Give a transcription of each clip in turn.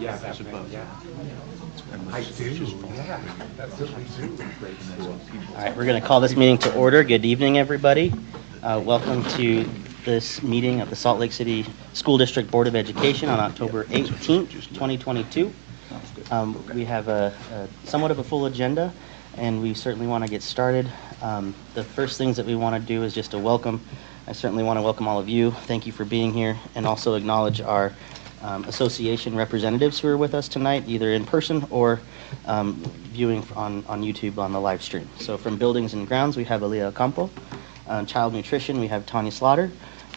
Yeah, that's above. Yeah. I do. Yeah, that's what we do in grade school. All right, we're going to call this meeting to order. Good evening, everybody. Welcome to this meeting of the Salt Lake City School District Board of Education on October 18th, 2022. We have a somewhat of a full agenda, and we certainly want to get started. The first things that we want to do is just a welcome. I certainly want to welcome all of you. Thank you for being here, and also acknowledge our association representatives who are with us tonight, either in person or viewing on YouTube on the live stream. So from Buildings and Grounds, we have Aaliyah Ocampo. Child Nutrition, we have Tanya Slaughter.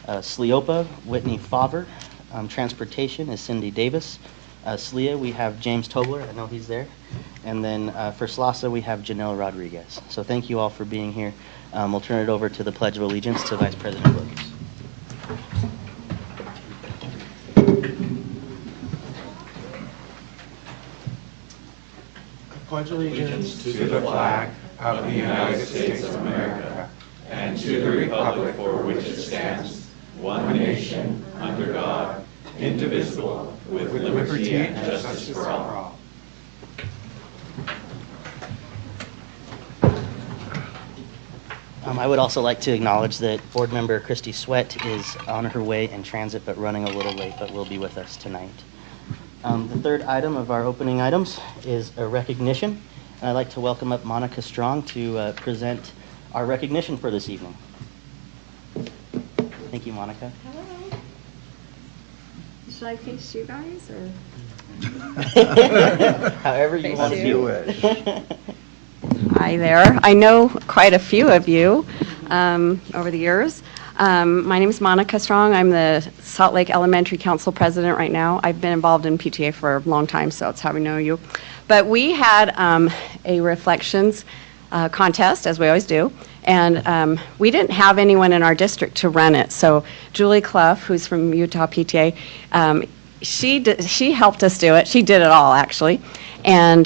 SLEOPA, Whitney Favre. Transportation is Cindy Davis. SLEA, we have James Tobler. I know he's there. And then for SLASA, we have Janelle Rodriguez. So thank you all for being here. We'll turn it over to the Pledge of Allegiance to Vice President Williams. Pledge allegiance to the flag of the United States of America and to the republic for which it stands, one nation, under God, indivisible, with liberty and justice for all. I would also like to acknowledge that Board Member Christy Sweat is on her way in transit but running a little late, but will be with us tonight. The third item of our opening items is a recognition. And I'd like to welcome up Monica Strong to present our recognition for this evening. Thank you, Monica. Hello. Should I face you guys or? However you want to do it. Hi there. I know quite a few of you over the years. My name is Monica Strong. I'm the Salt Lake Elementary Council President right now. I've been involved in PTA for a long time, so that's how we know you. But we had a reflections contest, as we always do, and we didn't have anyone in our district to run it. So Julie Clough, who's from Utah PTA, she helped us do it. She did it all, actually, and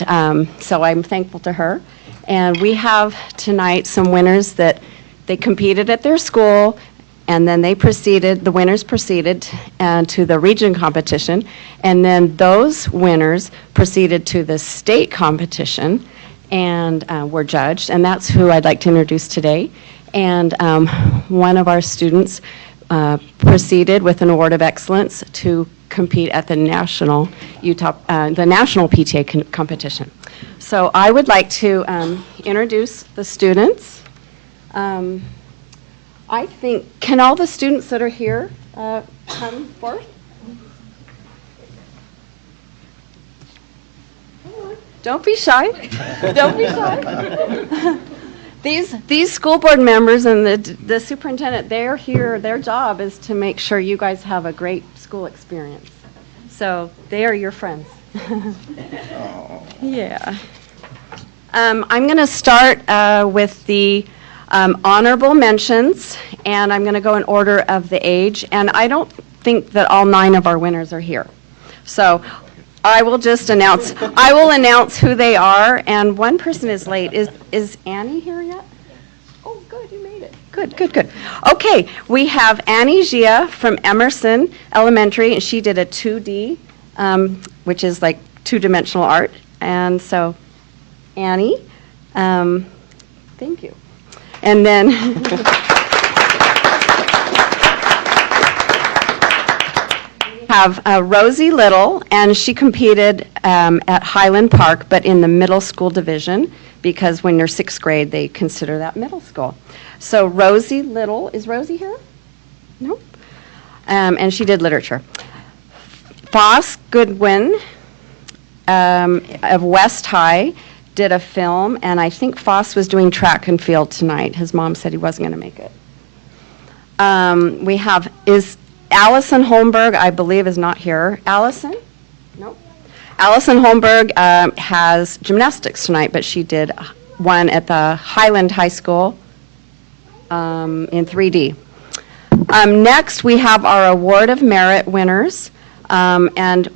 so I'm thankful to her. And we have tonight some winners that they competed at their school, and then the winners proceeded to the region competition, and then those winners proceeded to the state competition and were judged, and that's who I'd like to introduce today. And one of our students proceeded with an award of excellence to compete at the national PTA competition. So I would like to introduce the students. I think, can all the students that are here come forth? Don't be shy. Don't be shy. These school board members and the superintendent, they're here. Their job is to make sure you guys have a great school experience. So they are your friends. Yeah. I'm going to start with the honorable mentions, and I'm going to go in order of the age. And I don't think that all 9 of our winners are here. So I will just announce who they are. And one person is late. Is Annie here yet? Oh, good, you made it. Good. Okay, we have Annie Gia from Emerson Elementary, and she did a 2D, which is like two-dimensional art. And so, Annie, thank you. And then we have Rosie Little, and she competed at Highland Park, but in the middle school division, because when you're 6th grade, they consider that middle school. So Rosie Little, is Rosie here? No? And she did literature. Foss Goodwin of West High did a film, and I think Foss was doing track and field tonight. His mom said he wasn't going to make it. We have, is Allison Holmberg, I believe, is not here. Allison? Nope. Allison Holmberg has gymnastics tonight, but she did one at the Highland High School in 3D. Next, we have our Award of Merit winners, and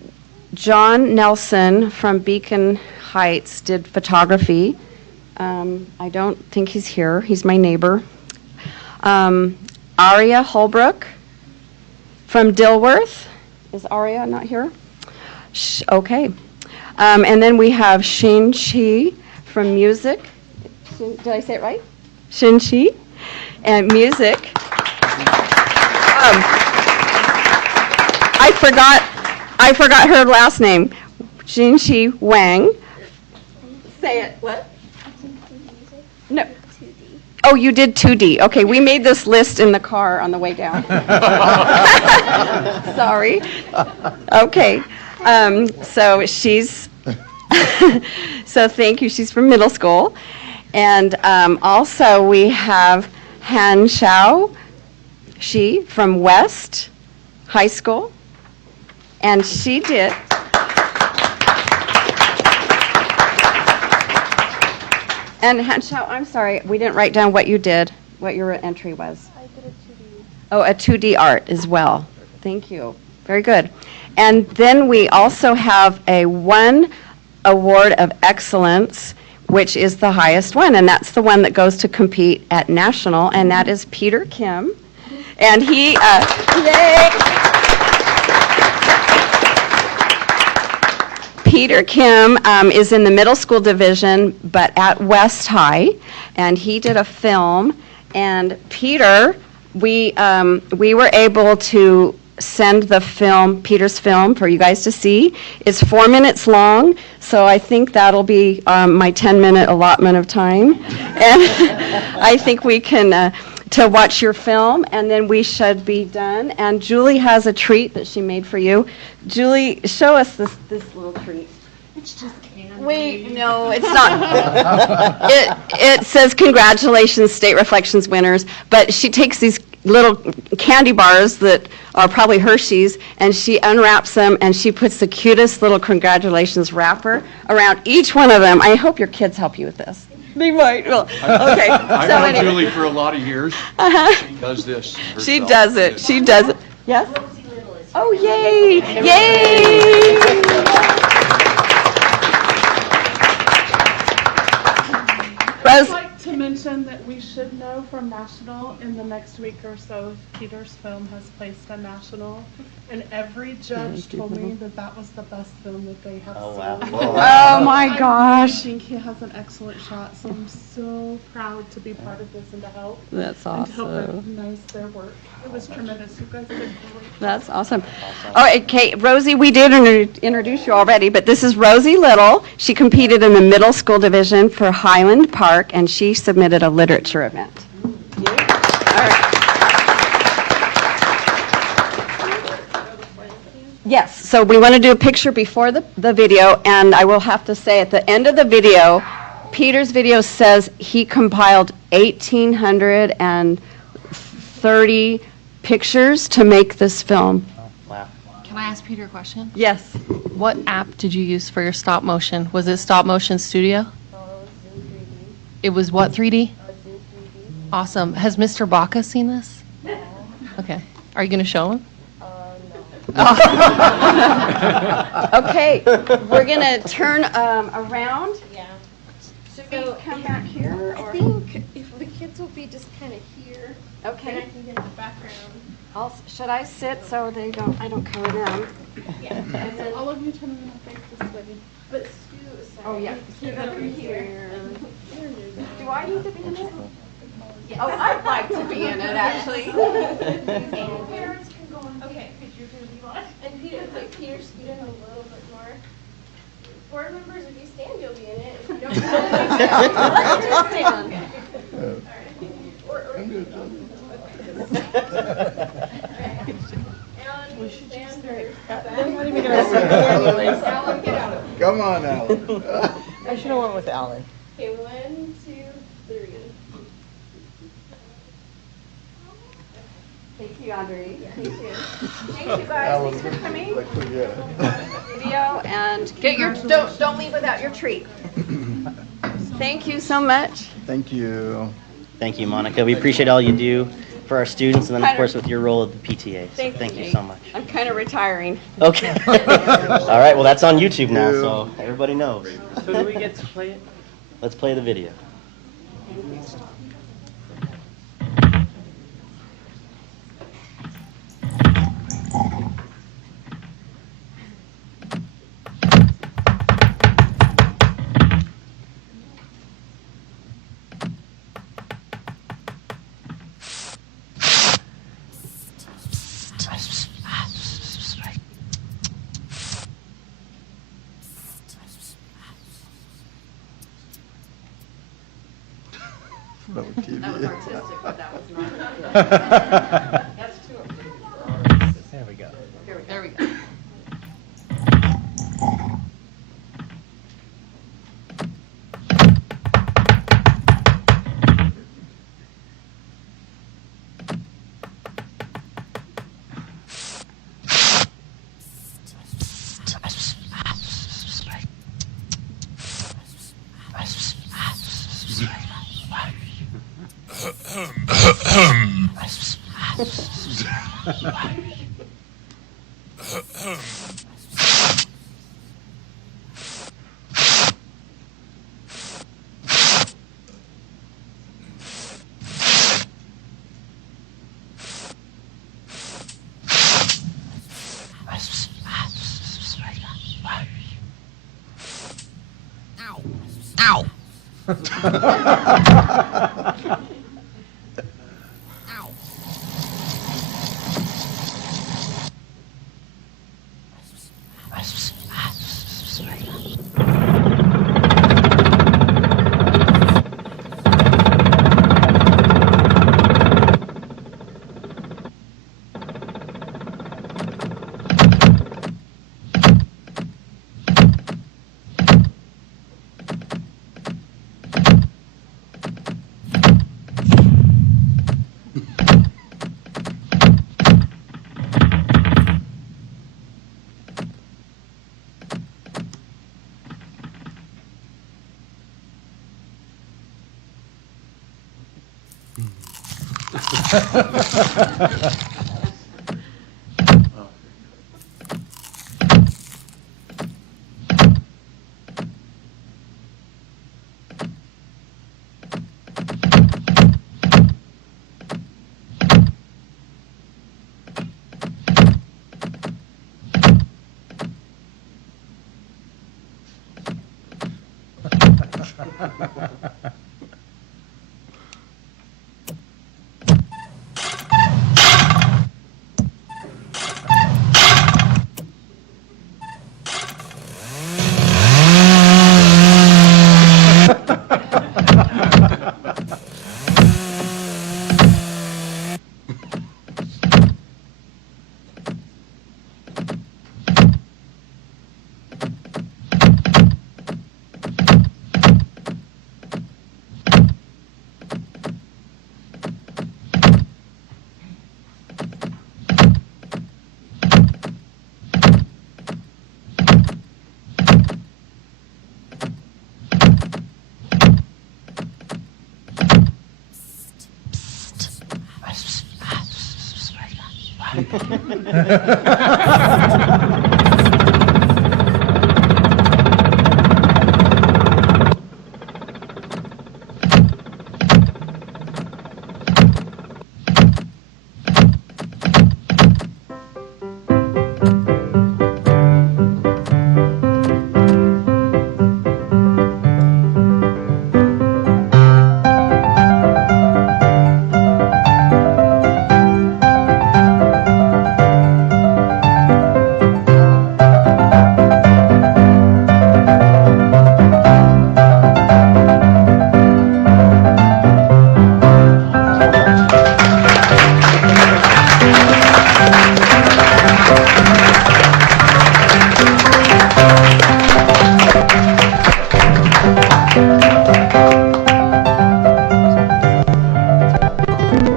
John Nelson from Beacon Heights did photography. I don't think he's here. He's my neighbor. Aria Holbrook from Dilworth. Is Aria not here? Okay. And then we have Shin Chi from music. Did I say it right? Shin Chi. And music. I forgot her last name. Shin Chi Wang. Say it. What? No. 2D. Oh, you did 2D. Okay, we made this list in the car on the way down. Sorry. Okay. So she's, so thank you. She's from middle school. And also we have Han Xiao, she from West High School. And she did. And Han Xiao, I'm sorry, we didn't write down what you did, what your entry was. I did a 2D. Oh, a 2D art as well. Thank you. Very good. And then we also have a one award of excellence, which is the highest one, and that's the one that goes to compete at national, and that is Peter Kim. And he, yay! Peter Kim is in the middle school division, but at West High, and he did a film. And Peter, we were able to send the film, Peter's film, for you guys to see. It's 4 minutes long, so I think that'll be my 10-minute allotment of time. And I think we can to watch your film, and then we should be done. And Julie has a treat that she made for you. Julie, show us this little treat. It's just candy. Wait, no, it's not. It says congratulations, State Reflections winners, but she takes these little candy bars that are probably Hershey's, and she unwraps them, and she puts the cutest little congratulations wrapper around each one of them. I hope your kids help you with this. They might. Well, okay. I've So known anyway. Julie for a lot of years. Uh-huh. She does this herself. She does it. She does it. Yes? Rosie Little is Oh, yay! Yay! Rose, I'd like to mention that we should know from National in the next week or so if Peter's film has placed a National. And every judge told me that that was the best film that they have Oh, seen. wow. oh my I gosh. think he has an excellent shot, so I'm so proud to be part of this and to help. That's And to help awesome. recognize their work. It was tremendous. You guys did great. That's awesome. Oh, okay, Rosie, we did introduce you already, but this is Rosie Little. She competed in the middle school division for Highland Park, and she submitted a literature event. All right. Yes, so we want to do a picture before the video, and I will have to say at the end of the video, Peter's video says he compiled 1,830 pictures to make this film. Wow. Can I ask Peter a question? Yes. What app did you use for your stop motion? Was it Stop Motion Studio? It was what 3D? Awesome. Has Mr. Baca seen this? Okay. Are you going to show him? Okay, we're going to turn around. Yeah. Should we come back here? I Or? think if the kids will be just kind of here, then I Okay. can get in the background. Should I sit so I don't cover them? Yeah. And then, All of you turn around and face this way. But Stu, oh, yeah. Scoot over here. Do I need to be in it? Yes. Oh, I'd like to be in it, actually. Parents can go on. Okay. Because you're going to be watching. And Peter, like Peter, scoot in a little bit more. Board members, if you stand, you'll be in it. If you don't stand, just stand. Okay. All right. Or Alan, stand first. They're not even going to see me anyways. Alan, get out. Come on, Alan. I should have went with Alan. Okay, 1, 2, 3. Thank you, Audrey. Thank you. Thank you, guys. Thanks for coming. Like, yeah. Video and get your, don't leave without your treat. Thank you so much. Thank you. Thank you, Monica. We appreciate all you do for our students, and then, of course, with your role at the PTA. So thank you so much. I'm kind of retiring. Okay. All right, well, that's on YouTube now, so everybody knows. So do we get to play it? Let's play the video. No TV. That was artistic, but that was not. That's too artistic. There we go. There we go.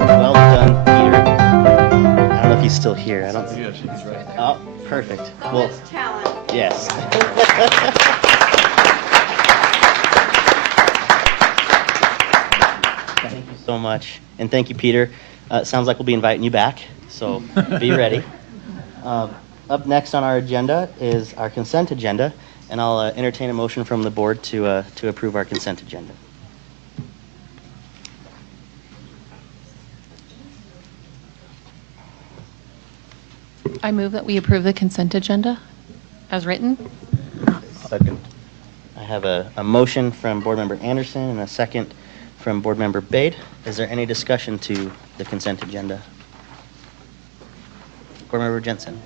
Well done, Peter. I don't know if he's still here. I don't. Yes, he's right. Oh, perfect. Well, Talent. yes. Thank you so much. And thank you, Peter. It sounds like we'll be inviting you back, so be ready. Up next on our agenda is our consent agenda, and I'll entertain a motion from the board to approve our consent agenda. I move that we approve the consent agenda as written. Second. I have a motion from Board Member Anderson and a second from Board Member Bade. Is there any discussion to the consent agenda? Board Member Jensen.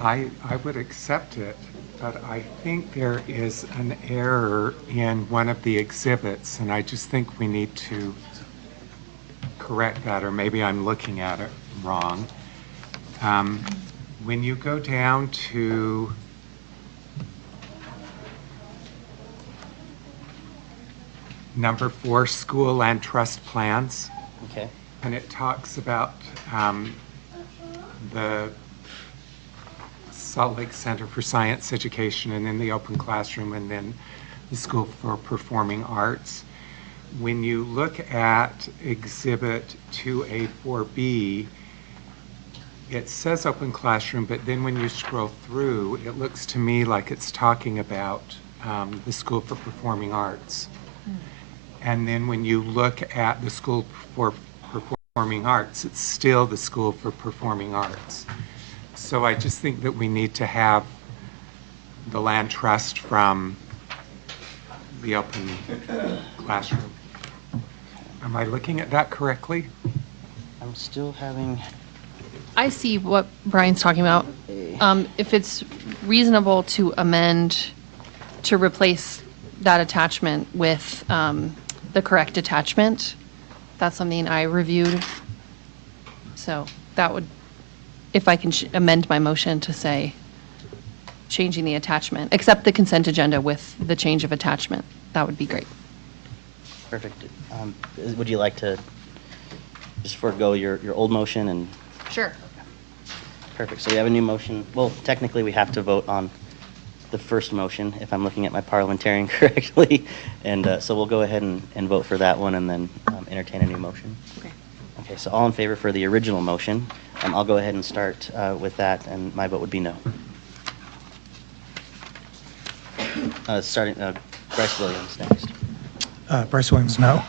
I would accept it but I think there is an error in one of the exhibits, and I just think we need to correct that, or maybe I'm looking at it wrong. When you go down to number 4, school land trust plans, Okay. and it talks about the Salt Lake Center for Science Education, and then the open classroom, and then the School for Performing Arts. When you look at Exhibit 2A4B, it says open classroom, but then when you scroll through, it looks to me like it's talking about the School for Performing Arts. And then when you look at the School for Performing Arts, it's still the School for Performing Arts. So I just think that we need to have the land trust from the open classroom. Am I looking at that correctly? I'm still having, I see what Brian's talking about. If it's reasonable to amend to replace that attachment with the correct attachment, that's something I reviewed. So that would, if I can amend my motion to say changing the attachment, accept the consent agenda with the change of attachment, that would be great. perfect. Would you like to just forego your old motion and? Sure. Perfect. So we have a new motion. Well, technically, we have to vote on the first motion, if I'm looking at my parliamentarian correctly. And so we'll go ahead and vote for that one and then entertain a new motion. Okay. Okay, so all in favor for the original motion. I'll go ahead and start with that, and my vote would be no. Starting, Bryce Williams next. Bryce Williams, no.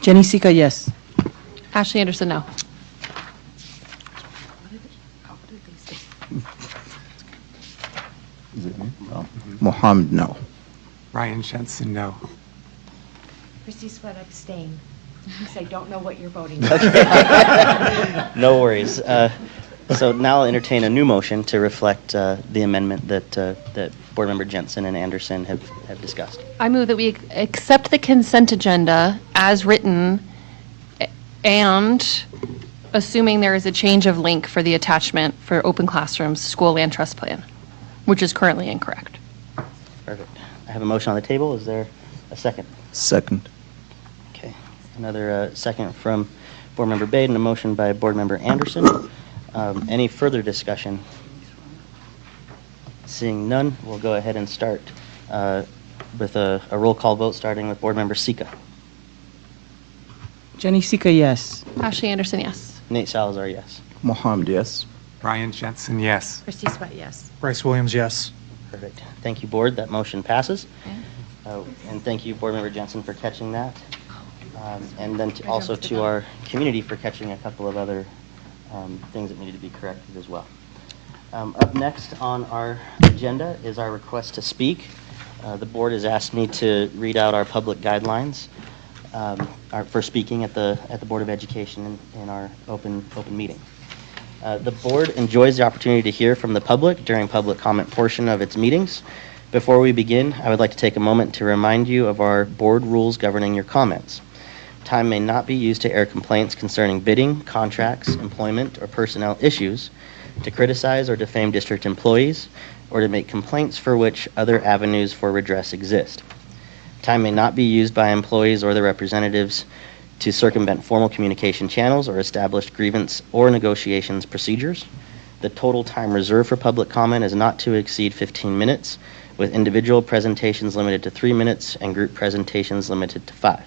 Jenny Sika, yes. Ashley Anderson, no. Mohammed, no. Ryan Jensen, no. Christy Sweat, abstain. Because I don't know what you're voting. No worries. So now I'll entertain a new motion to reflect the amendment that Board Member Jensen and Anderson have discussed. I move that we accept the consent agenda as written and assuming there is a change of link for the attachment for Open Classroom's school land trust plan, which is currently incorrect. Perfect. I have a motion on the table. Is there a second? Second. Okay. Another second from Board Member Bade and a motion by Board Member Anderson. Any further discussion? Seeing none, we'll go ahead and start with a roll call vote, starting with Board Member Sika. Jenny Sika, yes. Ashley Anderson, yes. Nate Salazar, yes. Mohammed, yes. Ryan Jensen, yes. Christy Sweat, yes. Bryce Williams, yes. Perfect. Thank you, Board. That motion passes. And thank you, Board Member Jensen, for catching that. And then also to our community for catching a couple of other things that needed to be corrected as well. Up next on our agenda is our request to speak. The board has asked me to read out our public guidelines for speaking at the Board of Education in our open meeting. The board enjoys the opportunity to hear from the public during public comment portion of its meetings. Before we begin, I would like to take a moment to remind you of our board rules governing your comments. Time may not be used to air complaints concerning bidding, contracts, employment, or personnel issues, to criticize or defame district employees, or to make complaints for which other avenues for redress exist. Time may not be used by employees or their representatives to circumvent formal communication channels or established grievance or negotiations procedures. The total time reserved for public comment is not to exceed 15 minutes, with individual presentations limited to 3 minutes and group presentations limited to 5.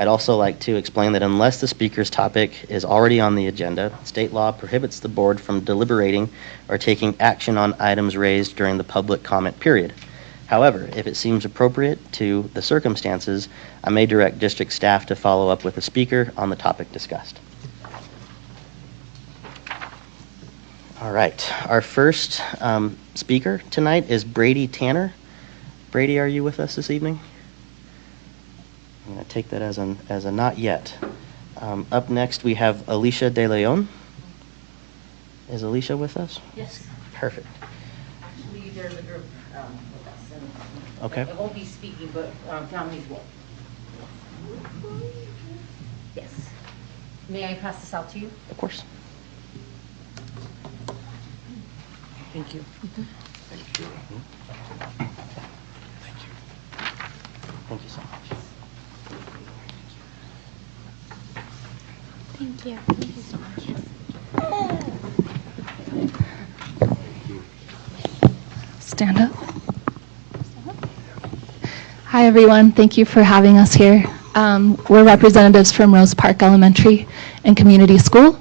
I'd also like to explain that unless the speaker's topic is already on the agenda, state law prohibits the board from deliberating or taking action on items raised during the public comment period. However, if it seems appropriate to the circumstances, I may direct district staff to follow up with the speaker on the topic discussed. All right, our first speaker tonight is Brady Tanner. Brady, are you with us this evening? I'm going to take that as a not yet. Up next, we have Alicia De Leon. Is Alicia with us? Yes. Perfect. Actually, be there as a group with us. And Okay. It won't be speaking, but families will. Yes. May I pass this out to you? Of course. Thank you. Thank you so much. Thank you. Thank you so much. Stand up. Hi, everyone. Thank you for having us here. We're representatives from Rose Park Elementary and Community School.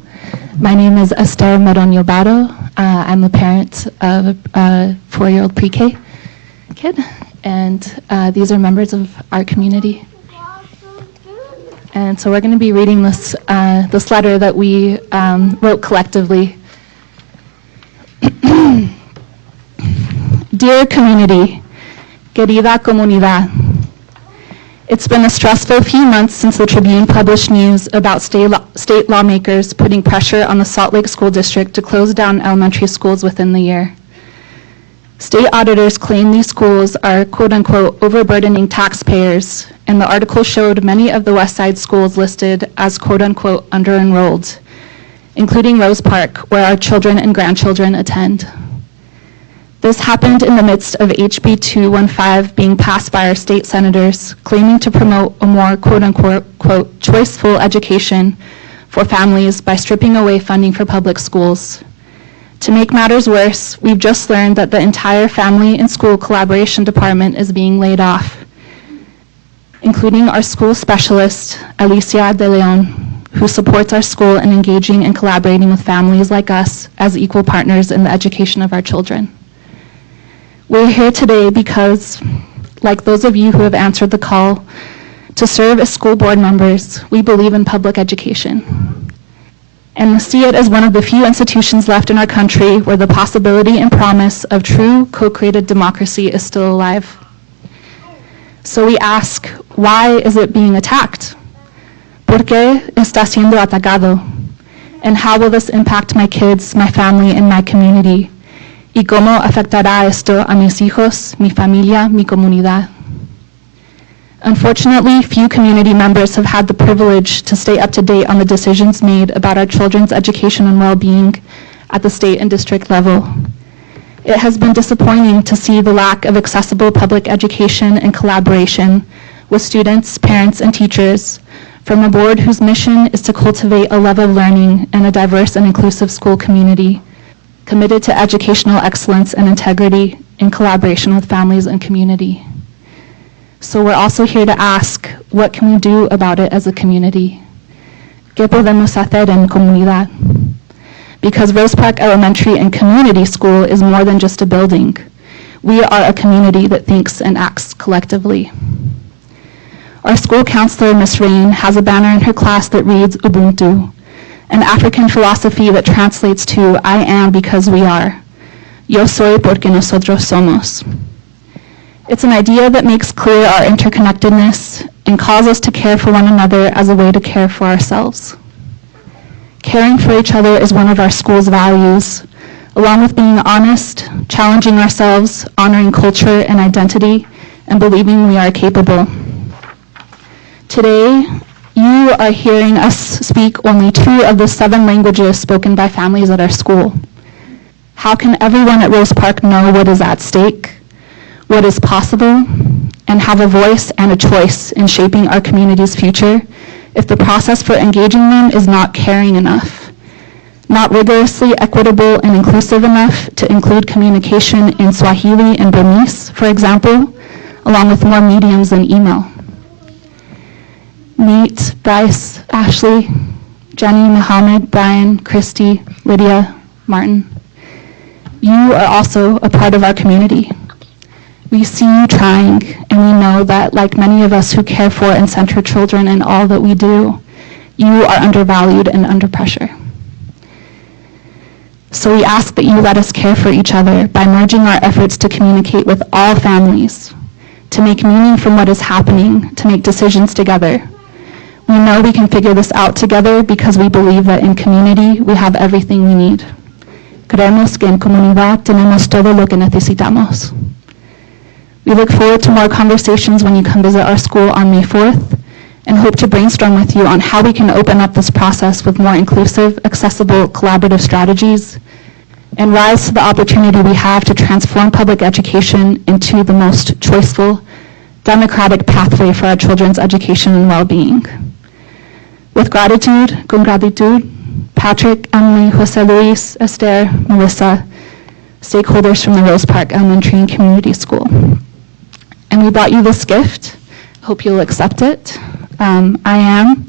My name is Esther Meronio Baro. I'm a parent of a 4-year-old pre-K kid, and these are members of our community. And so we're going to be reading this letter that we wrote collectively. Dear community, querida comunidad, it's been a stressful few months since the Tribune published news about state lawmakers putting pressure on the Salt Lake School District to close down elementary schools within the year. State auditors claim these schools are quote-unquote overburdening taxpayers, and the article showed many of the West Side schools listed as quote-unquote under-enrolled, including Rose Park, where our children and grandchildren attend. This happened in the midst of HB 215 being passed by our state senators, claiming to promote a more quote-unquote choiceful education for families by stripping away funding for public schools. To make matters worse, we've just learned that the entire Family and School Collaboration Department is being laid off, including our school specialist, Alicia De Leon, who supports our school in engaging and collaborating with families like us as equal partners in the education of our children. We're here today because, like those of you who have answered the call to serve as school board members, we believe in public education and see it as one of the few institutions left in our country where the possibility and promise of true co-created democracy is still alive. So we ask, why is it being attacked? ¿Por qué está siendo atacado? And how will this impact my kids, my family, and my community? ¿Y cómo afectará esto a mis hijos, mi familia, mi comunidad? Unfortunately, few community members have had the privilege to stay up to date on the decisions made about our children's education and well-being at the state and district level. It has been disappointing to see the lack of accessible public education and collaboration with students, parents, and teachers from a board whose mission is to cultivate a love of learning and a diverse and inclusive school community, committed to educational excellence and integrity in collaboration with families and community. So we're also here to ask, what can we do about it as a community? ¿Qué podemos hacer en comunidad? Because Rose Park Elementary and Community School is more than just a building. We are a community that thinks and acts collectively. Our school counselor, Ms. Rain, has a banner in her class that reads Ubuntu, an African philosophy that translates to I am because we are. Yo soy porque nosotros somos. It's an idea that makes clear our interconnectedness and calls us to care for one another as a way to care for ourselves. Caring for each other is one of our school's values, along with being honest, challenging ourselves, honoring culture and identity, and believing we are capable. Today, you are hearing us speak only 2 of the 7 languages spoken by families at our school. How can everyone at Rose Park know what is at stake, what is possible, and have a voice and a choice in shaping our community's future if the process for engaging them is not caring enough, not rigorously equitable and inclusive enough to include communication in Swahili and Burmese, for example, along with more mediums than email? Nate, Bryce, Ashley, Jenny, Muhammad, Brian, Christy, Lydia, Martin. You are also a part of our community. We see you trying, and we know that, like many of us who care for and center children in all that we do, you are undervalued and under pressure. So we ask that you let us care for each other by merging our efforts to communicate with all families, to make meaning from what is happening, to make decisions together. We know we can figure this out together because we believe that in community we have everything we need. Creemos que en comunidad tenemos todo lo que necesitamos. We look forward to more conversations when you come visit our school on May 4th and hope to brainstorm with you on how we can open up this process with more inclusive, accessible, collaborative strategies and rise to the opportunity we have to transform public education into the most choiceful, democratic pathway for our children's education and well-being. With gratitude, con gratitud, Patrick, Emily, Jose Luis, Esther, Melissa, stakeholders from the Rose Park Elementary and Community School. And we brought you this gift. Hope you'll accept it. I Am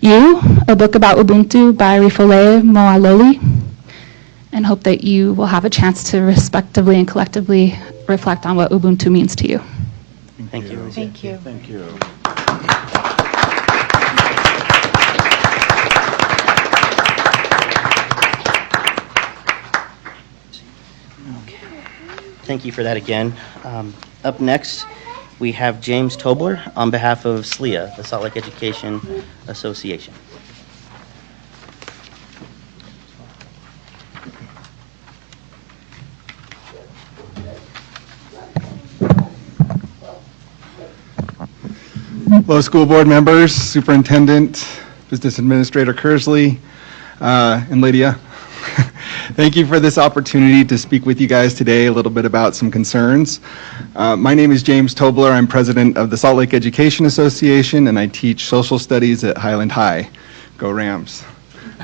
You, a book about Ubuntu by Rifole Moaloli, and hope that you will have a chance to respectively and collectively reflect on what Ubuntu means to you. Thank you. Thank you. Thank you. Thank you for that again. Up next, we have James Tobler on behalf of SLEA, the Salt Lake Education Association. Hello, school board members, superintendent, business administrator Kersley, and Lydia. Thank you for this opportunity to speak with you guys today a little bit about some concerns. My name is James Tobler. I'm president of the Salt Lake Education Association, and I teach social studies at Highland High. Go Rams.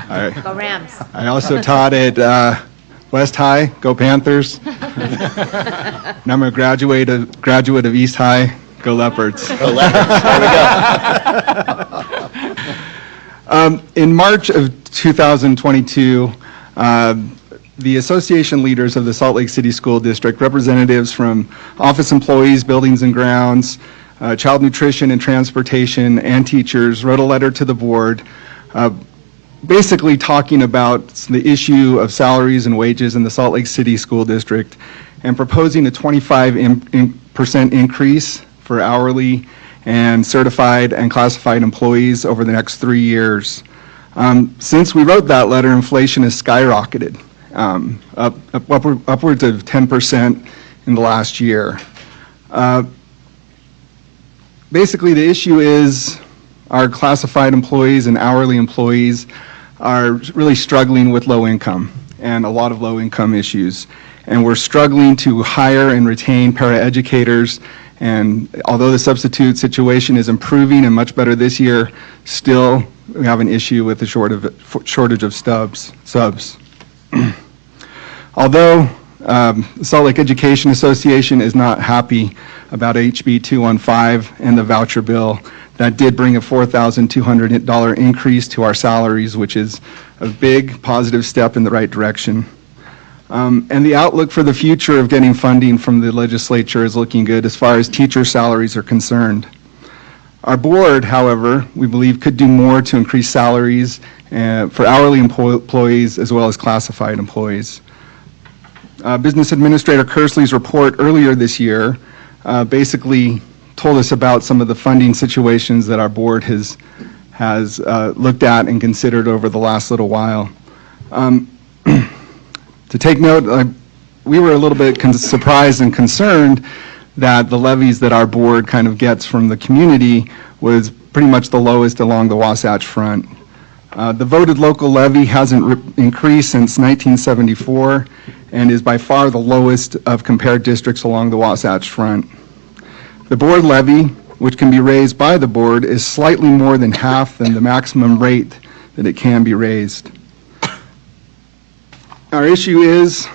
Go Rams. I also taught at West High. Go Panthers. And I'm a graduate of East High. Go Leopards. Go Leopards. There we go. In March of 2022, the association leaders of the Salt Lake City School District, representatives from office employees, buildings and grounds, child nutrition and transportation, and teachers wrote a letter to the board basically talking about the issue of salaries and wages in the Salt Lake City School District and proposing a 25% increase for hourly and certified and classified employees over the next 3 years. Since we wrote that letter, inflation has skyrocketed, upwards of 10% in the last year. Basically, the issue is our classified employees and hourly employees are really struggling with low income and a lot of low income issues. And we're struggling to hire and retain paraeducators. And although the substitute situation is improving and much better this year, still we have an issue with the shortage of subs. Although the Salt Lake Education Association is not happy about HB 215 and the voucher bill, that did bring a $4,200 increase to our salaries, which is a big positive step in the right direction. And the outlook for the future of getting funding from the legislature is looking good as far as teacher salaries are concerned. Our board, however, we believe could do more to increase salaries for hourly employees as well as classified employees. Business Administrator Kersley's report earlier this year basically told us about some of the funding situations that our board has looked at and considered over the last little while. To take note, we were a little bit surprised and concerned that the levies that our board kind of gets from the community was pretty much the lowest along the Wasatch Front. The voted local levy hasn't increased since 1974 and is by far the lowest of compared districts along the Wasatch Front. The board levy, which can be raised by the board, is slightly more than half than the maximum rate that it can be raised. Our issue is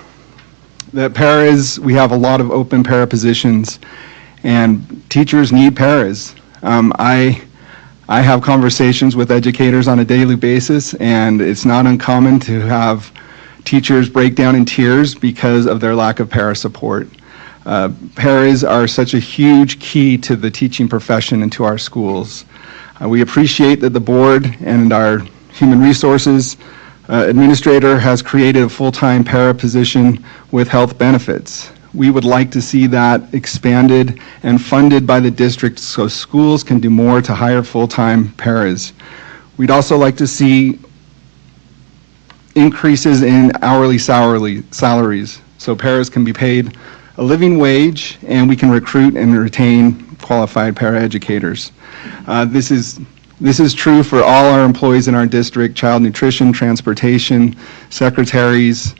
that paras, we have a lot of open para positions, and teachers need paras. I have conversations with educators on a daily basis, and it's not uncommon to have teachers break down in tears because of their lack of para support. Paras are such a huge key to the teaching profession and to our schools. We appreciate that the board and our human resources administrator has created a full-time para position with health benefits. We would like to see that expanded and funded by the district so schools can do more to hire full-time paras. We'd also like to see increases in hourly salaries, so paras can be paid a living wage, and we can recruit and retain qualified paraeducators. This is true for all our employees in our district: child nutrition, transportation, secretaries,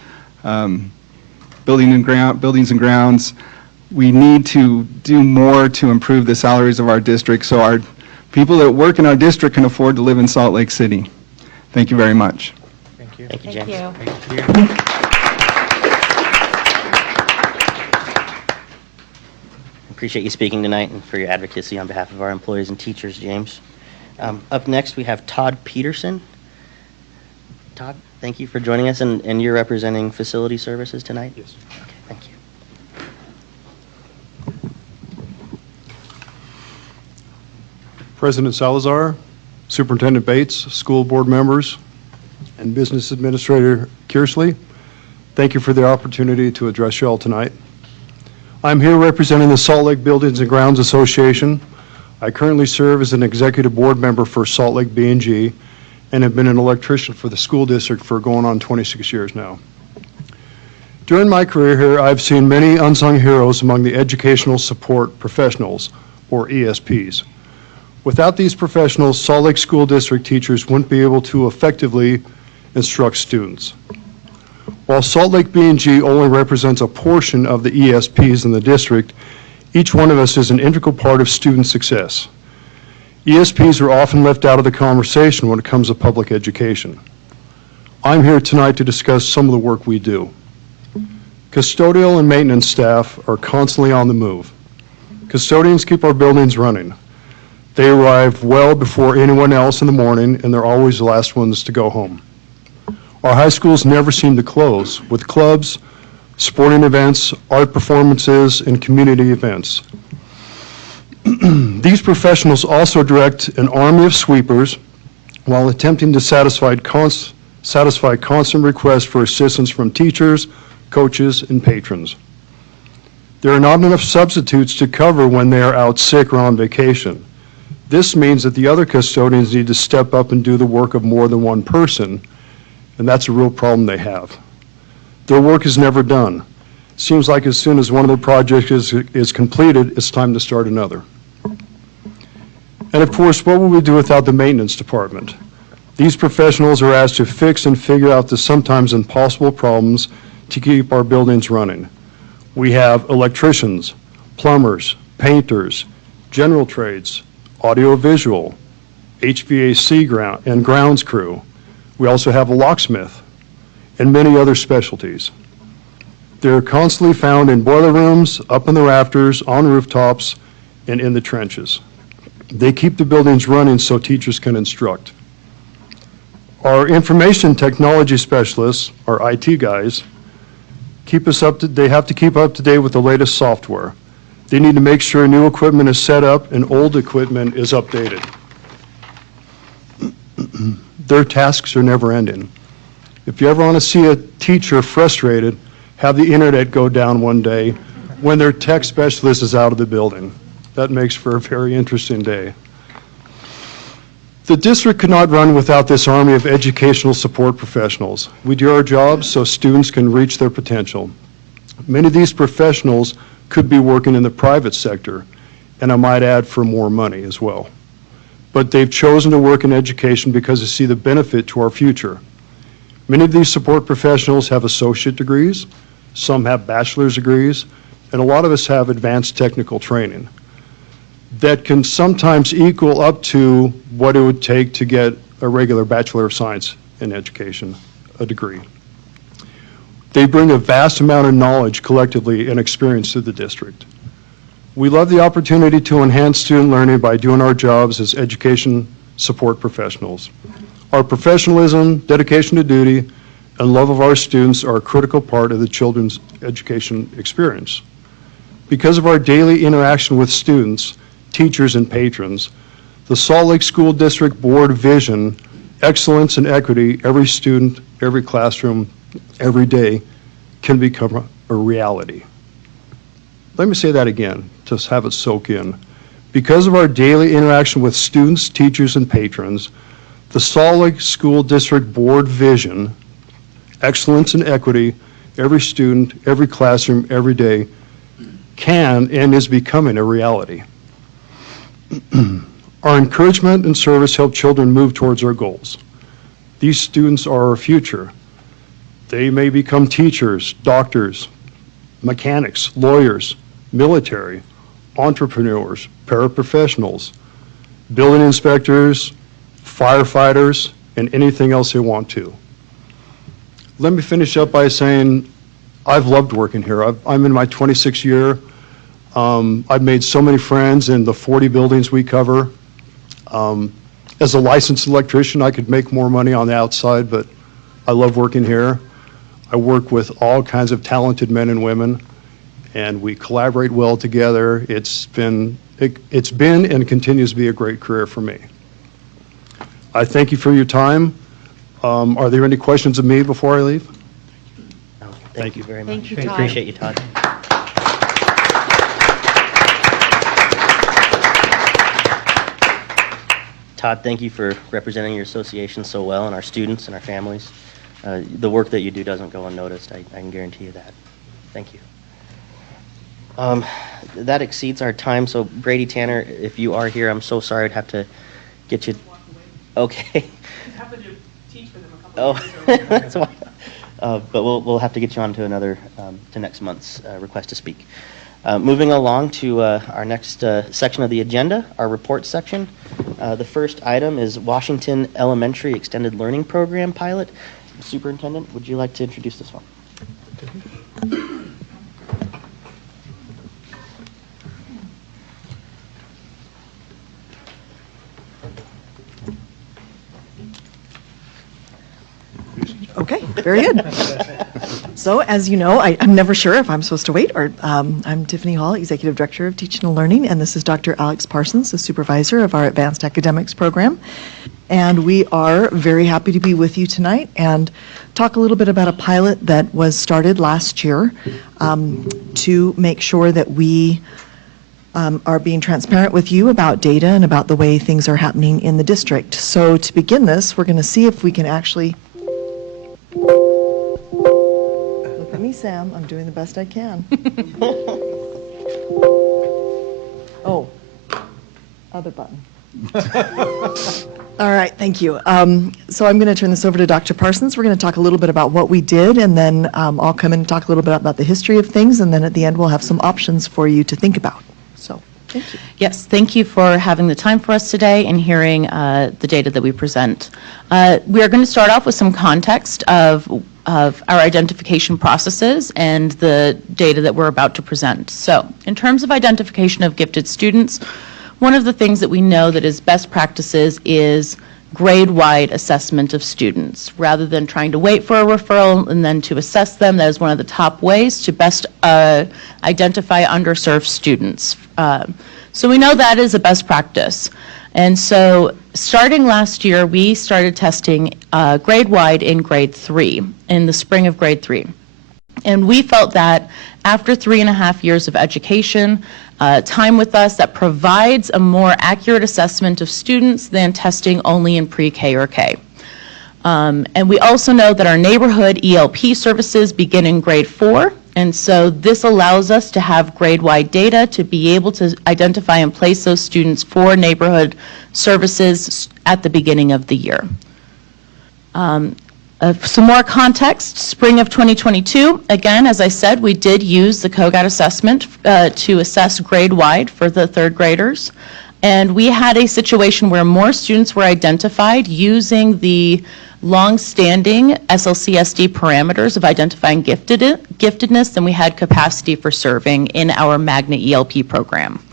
buildings and grounds. We need to do more to improve the salaries of our district so our people that work in our district can afford to live in Salt Lake City. Thank you very much. Thank you, James. Thank you. Appreciate you speaking tonight and for your advocacy on behalf of our employees and teachers, James. Up next, we have Todd Peterson. Todd, thank you for joining us, and you're representing Facility Services tonight? Yes. Okay, thank you. President Salazar, Superintendent Bates, school board members, and Business Administrator Kearsley, thank you for the opportunity to address you all tonight. I'm here representing the Salt Lake Buildings and Grounds Association. I currently serve as an executive board member for Salt Lake B&G and have been an electrician for the school district for going on 26 years now. During my career here, I've seen many unsung heroes among the educational support professionals, or ESPs. Without these professionals, Salt Lake School District teachers wouldn't be able to effectively instruct students. While Salt Lake B&G only represents a portion of the ESPs in the district, each one of us is an integral part of student success. ESPs are often left out of the conversation when it comes to public education. I'm here tonight to discuss some of the work we do. Custodial and maintenance staff are constantly on the move. Custodians keep our buildings running. They arrive well before anyone else in the morning, and they're always the last ones to go home. Our high schools never seem to close, with clubs, sporting events, art performances, and community events. These professionals also direct an army of sweepers while attempting to satisfy constant requests for assistance from teachers, coaches, and patrons. There are not enough substitutes to cover when they are out sick or on vacation. This means that the other custodians need to step up and do the work of more than one person, and that's a real problem they have. Their work is never done. It seems like as soon as one of the projects is completed, it's time to start another. And of course, what would we do without the maintenance department? These professionals are asked to fix and figure out the sometimes impossible problems to keep our buildings running. We have electricians, plumbers, painters, general trades, audiovisual, HVAC and grounds crew. We also have a locksmith and many other specialties. They're constantly found in boiler rooms, up in the rafters, on rooftops, and in the trenches. They keep the buildings running so teachers can instruct. Our information technology specialists, our IT guys, they have to keep up to date with the latest software. They need to make sure new equipment is set up and old equipment is updated. Their tasks are never ending. If you ever want to see a teacher frustrated, have the internet go down one day when their tech specialist is out of the building. That makes for a very interesting day. The district could not run without this army of educational support professionals. We do our jobs so students can reach their potential. Many of these professionals could be working in the private sector, and I might add for more money as well. But they've chosen to work in education because they see the benefit to our future. Many of these support professionals have associate degrees, some have bachelor's degrees, and a lot of us have advanced technical training that can sometimes equal up to what it would take to get a regular Bachelor of Science in Education, a degree. They bring a vast amount of knowledge collectively and experience to the district. We love the opportunity to enhance student learning by doing our jobs as education support professionals. Our professionalism, dedication to duty, and love of our students are a critical part of the children's education experience. Because of our daily interaction with students, teachers, and patrons, the Salt Lake School District Board vision, excellence and equity, every student, every classroom, every day, can become a reality. Let me say that again, to have it soak in. Because of our daily interaction with students, teachers, and patrons, the Salt Lake School District Board vision, excellence and equity, every student, every classroom, every day can and is becoming a reality. Our encouragement and service help children move towards our goals. These students are our future. They may become teachers, doctors, mechanics, lawyers, military, entrepreneurs, paraprofessionals, building inspectors, firefighters, and anything else they want to. Let me finish up by saying I've loved working here. I'm in my 26th year. I've made so many friends in the 40 buildings we cover. As a licensed electrician, I could make more money on the outside, but I love working here. I work with all kinds of talented men and women, and we collaborate well together. It's been and continues to be a great career for me. I thank you for your time. Are there any questions of me before I leave? No, thank you very much. Thank you, We Todd. appreciate you, Todd. Todd, thank you for representing your association so well and our students and our families. The work that you do doesn't go unnoticed. I can guarantee you that. Thank you. That exceeds our time, so Brady Tanner, if you are here, I'm so sorry I'd have to get you. Okay. Oh, that's why. But we'll have to get you on to another to next month's request to speak. Moving along to our next section of the agenda, our report section. The first item is Washington Elementary Extended Learning Program pilot. Superintendent, would you like to introduce this one? Okay, very good. So, as you know, I'm never sure if I'm supposed to wait or I'm Tiffany Hall, Executive Director of Teaching and Learning, and this is Dr. Alex Parsons, the supervisor of our Advanced Academics program. And we are very happy to be with you tonight and talk a little bit about a pilot that was started last year to make sure that we are being transparent with you about data and about the way things are happening in the district. So to begin this, we're going to see if we can actually... Look at me, Sam. I'm doing the best I can. Oh, other button. All right, thank you. So I'm going to turn this over to Dr. Parsons. We're going to talk a little bit about what we did, and then I'll come in and talk a little bit about the history of things, and then at the end we'll have some options for you to think about. So, thank you. Yes, thank you for having the time for us today and hearing the data that we present. We are going to start off with some context of our identification processes and the data that we're about to present. So, in terms of identification of gifted students, one of the things that we know that is best practices is grade-wide assessment of students. Rather than trying to wait for a referral and then to assess them, that is one of the top ways to best identify underserved students. So we know that is a best practice. And so starting last year, we started testing grade-wide in grade 3, in the spring of grade 3. And we felt that after 3.5 years of education, time with us, that provides a more accurate assessment of students than testing only in pre-K or K. And we also know that our neighborhood ELP services begin in grade 4, and so this allows us to have grade-wide data to be able to identify and place those students for neighborhood services at the beginning of the year. Some more context, spring of 2022, again, as I said, we did use the COGAT assessment to assess grade-wide for the third graders. And we had a situation where more students were identified using the long-standing SLCSD parameters of identifying giftedness than we had capacity for serving in our Magna ELP program.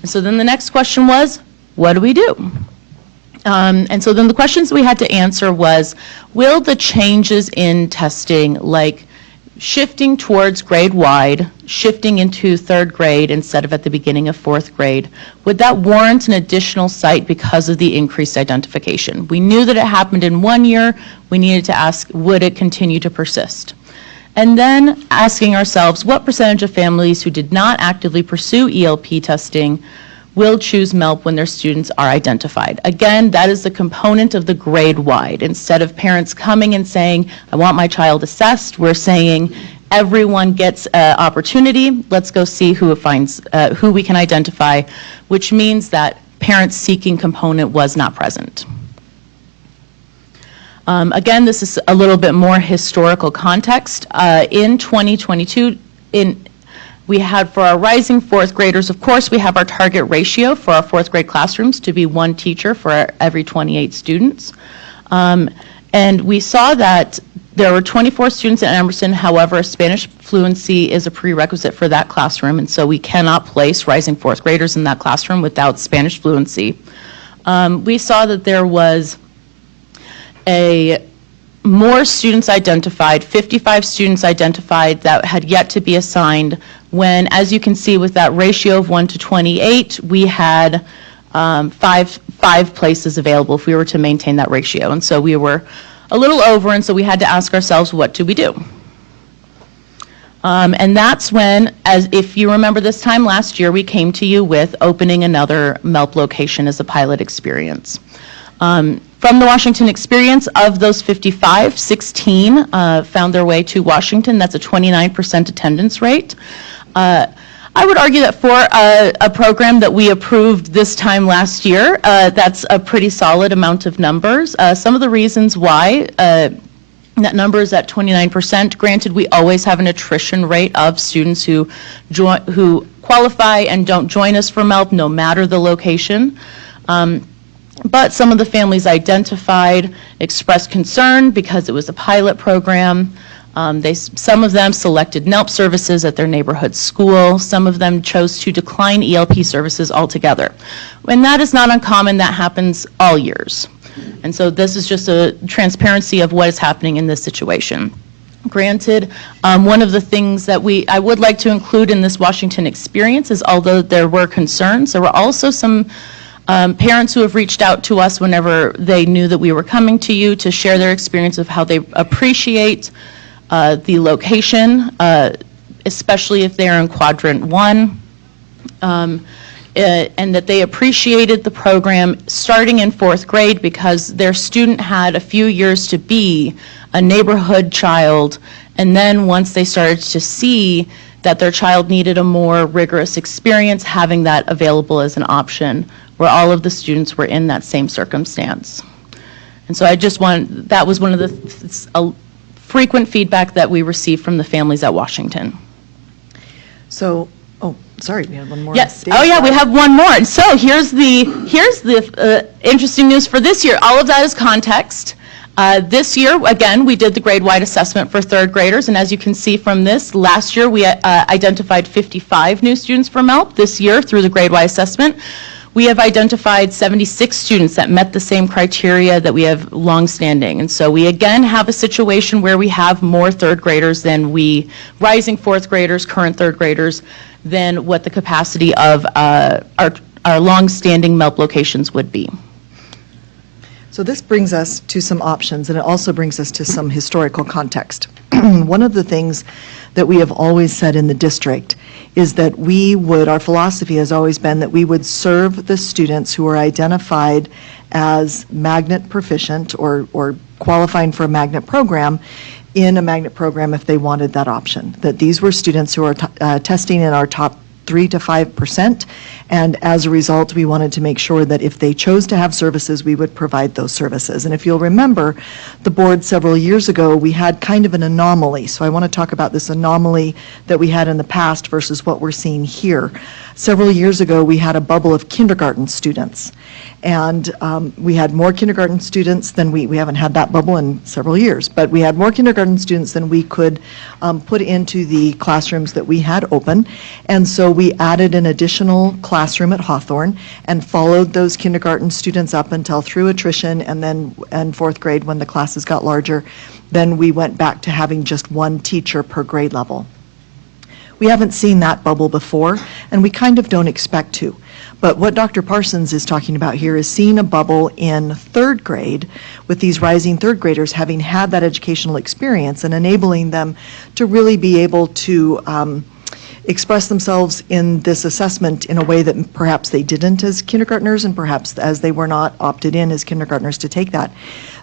And so then the next question was, what do we do? And so then the questions we had to answer was, will the changes in testing, like shifting towards grade-wide, shifting into third grade instead of at the beginning of fourth grade, would that warrant an additional site because of the increased identification? We knew that it happened in 1 year. We needed to ask, would it continue to persist? And then asking ourselves, what percentage of families who did not actively pursue ELP testing will choose MELP when their students are identified. Again, that is the component of the grade-wide. Instead of parents coming and saying, I want my child assessed, we're saying everyone gets an opportunity. Let's go see who we can identify, which means that parents seeking component was not present. Again, this is a little bit more historical context. In 2022, we had for our rising fourth graders, of course, we have our target ratio for our fourth grade classrooms to be 1 teacher for every 28 students. And we saw that there were 24 students at Emerson. However, Spanish fluency is a prerequisite for that classroom, and so we cannot place rising fourth graders in that classroom without Spanish fluency. We saw that there was more students identified, 55 students identified that had yet to be assigned, when, as you can see with that ratio of 1 to 28, we had five places available if we were to maintain that ratio. And so we were a little over, and so we had to ask ourselves, what do we do? And that's when, as if you remember this time last year, we came to you with opening another MELP location as a pilot experience. From the Washington experience, of those 55, 16 found their way to Washington. That's a 29% attendance rate. I would argue that for a program that we approved this time last year, that's a pretty solid amount of numbers. Some of the reasons why that number is at 29%. Granted, we always have an attrition rate of students who qualify and don't join us for MELP, no matter the location. But some of the families identified expressed concern because it was a pilot program. Some of them selected NELP services at their neighborhood school. Some of them chose to decline ELP services altogether. And that is not uncommon. That happens all years. And so this is just a transparency of what is happening in this situation. Granted, one of the things that I would like to include in this Washington experience is, although there were concerns, there were also some parents who have reached out to us whenever they knew that we were coming to you to share their experience of how they appreciate the location, especially if they're in quadrant 1, and that they appreciated the program starting in 4th grade because their student had a few years to be a neighborhood child, and then once they started to see that their child needed a more rigorous experience, having that available as an option, where all of the students were in that same circumstance. And so that was one of the frequent feedback that we received from the families at Washington. So, sorry, we had one more. Yes. Oh, yeah, we have one more. So here's the interesting news for this year. All of that is context. This year, again, we did the grade-wide assessment for 3rd graders, and as you can see from this, last year we identified 55 new students for MELP. This year, through the grade-wide assessment, we have identified 76 students that met the same criteria that we have long-standing. And so we again have a situation where we have more 3rd graders than rising 4th graders, current 3rd graders, than what the capacity of our long-standing MELP locations would be. So this brings us to some options, and it also brings us to some historical context. One of the things that we have always said in the district is that our philosophy has always been that we would serve the students who are identified as magnet proficient or qualifying for a magnet program in a magnet program if they wanted that option. That these were students who are testing in our top 3 to 5%, and as a result, we wanted to make sure that if they chose to have services, we would provide those services. And if you'll remember, the board several years ago, we had kind of an anomaly. So I want to talk about this anomaly that we had in the past versus what we're seeing here. Several years ago, we had a bubble of kindergarten students. And we had more kindergarten students than we haven't had that bubble in several years, but we had more kindergarten students than we could put into the classrooms that we had open. And so we added an additional classroom at Hawthorne and followed those kindergarten students up until through attrition, and then in 4th grade when the classes got larger, then we went back to having just 1 teacher per grade level. We haven't seen that bubble before, and we kind of don't expect to. But what Dr. Parsons is talking about here is seeing a bubble in 3rd grade with these rising 3rd graders having had that educational experience and enabling them to really be able to express themselves in this assessment in a way that perhaps they didn't as kindergartners, and perhaps as they were not opted in as kindergartners to take that.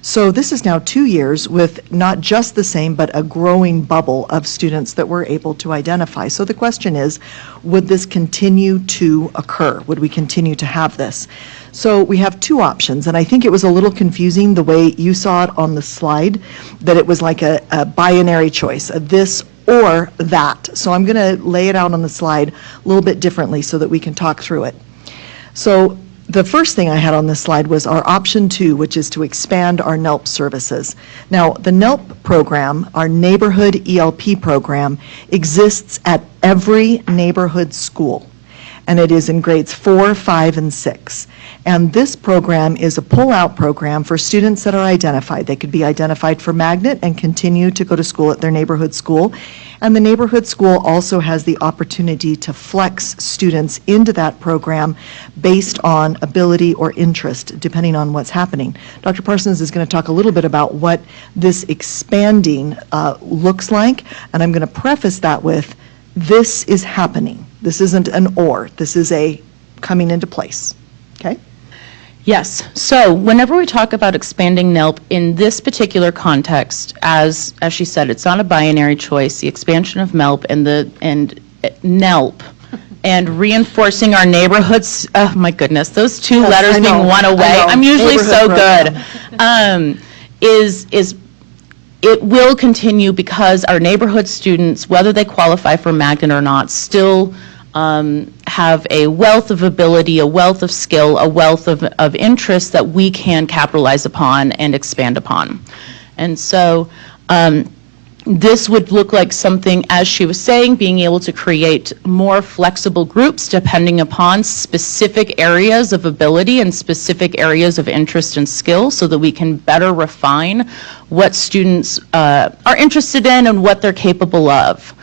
So this is now 2 years with not just the same, but a growing bubble of students that we're able to identify. So the question is, would this continue to occur? Would we continue to have this? So we have two options, and I think it was a little confusing the way you saw it on the slide, that it was like a binary choice, a this or that. So I'm going to lay it out on the slide a little bit differently so that we can talk through it. So the first thing I had on this slide was our option 2, which is to expand our NELP services. Now, the NELP program, our neighborhood ELP program, exists at every neighborhood school, and it is in grades 4, 5, and 6. And this program is a pull-out program for students that are identified. They could be identified for magnet and continue to go to school at their neighborhood school. And the neighborhood school also has the opportunity to flex students into that program based on ability or interest, depending on what's happening. Dr. Parsons is going to talk a little bit about what this expanding looks like, and I'm going to preface that with, this is happening. This isn't an or, this is a coming into place. Okay? Yes. So whenever we talk about expanding NELP in this particular context, as she said, it's not a binary choice. The expansion of NELP and NELP and reinforcing our neighborhoods. Oh my goodness, those two letters being one away. I'm usually so good. It will continue because our neighborhood students, whether they qualify for magnet or not, still have a wealth of ability, a wealth of skill, a wealth of interest that we can capitalize upon and expand upon. And so this would look like something, as she was saying, being able to create more flexible groups depending upon specific areas of ability and specific areas of interest and skill so that we can better refine what students are interested in and what they're capable of.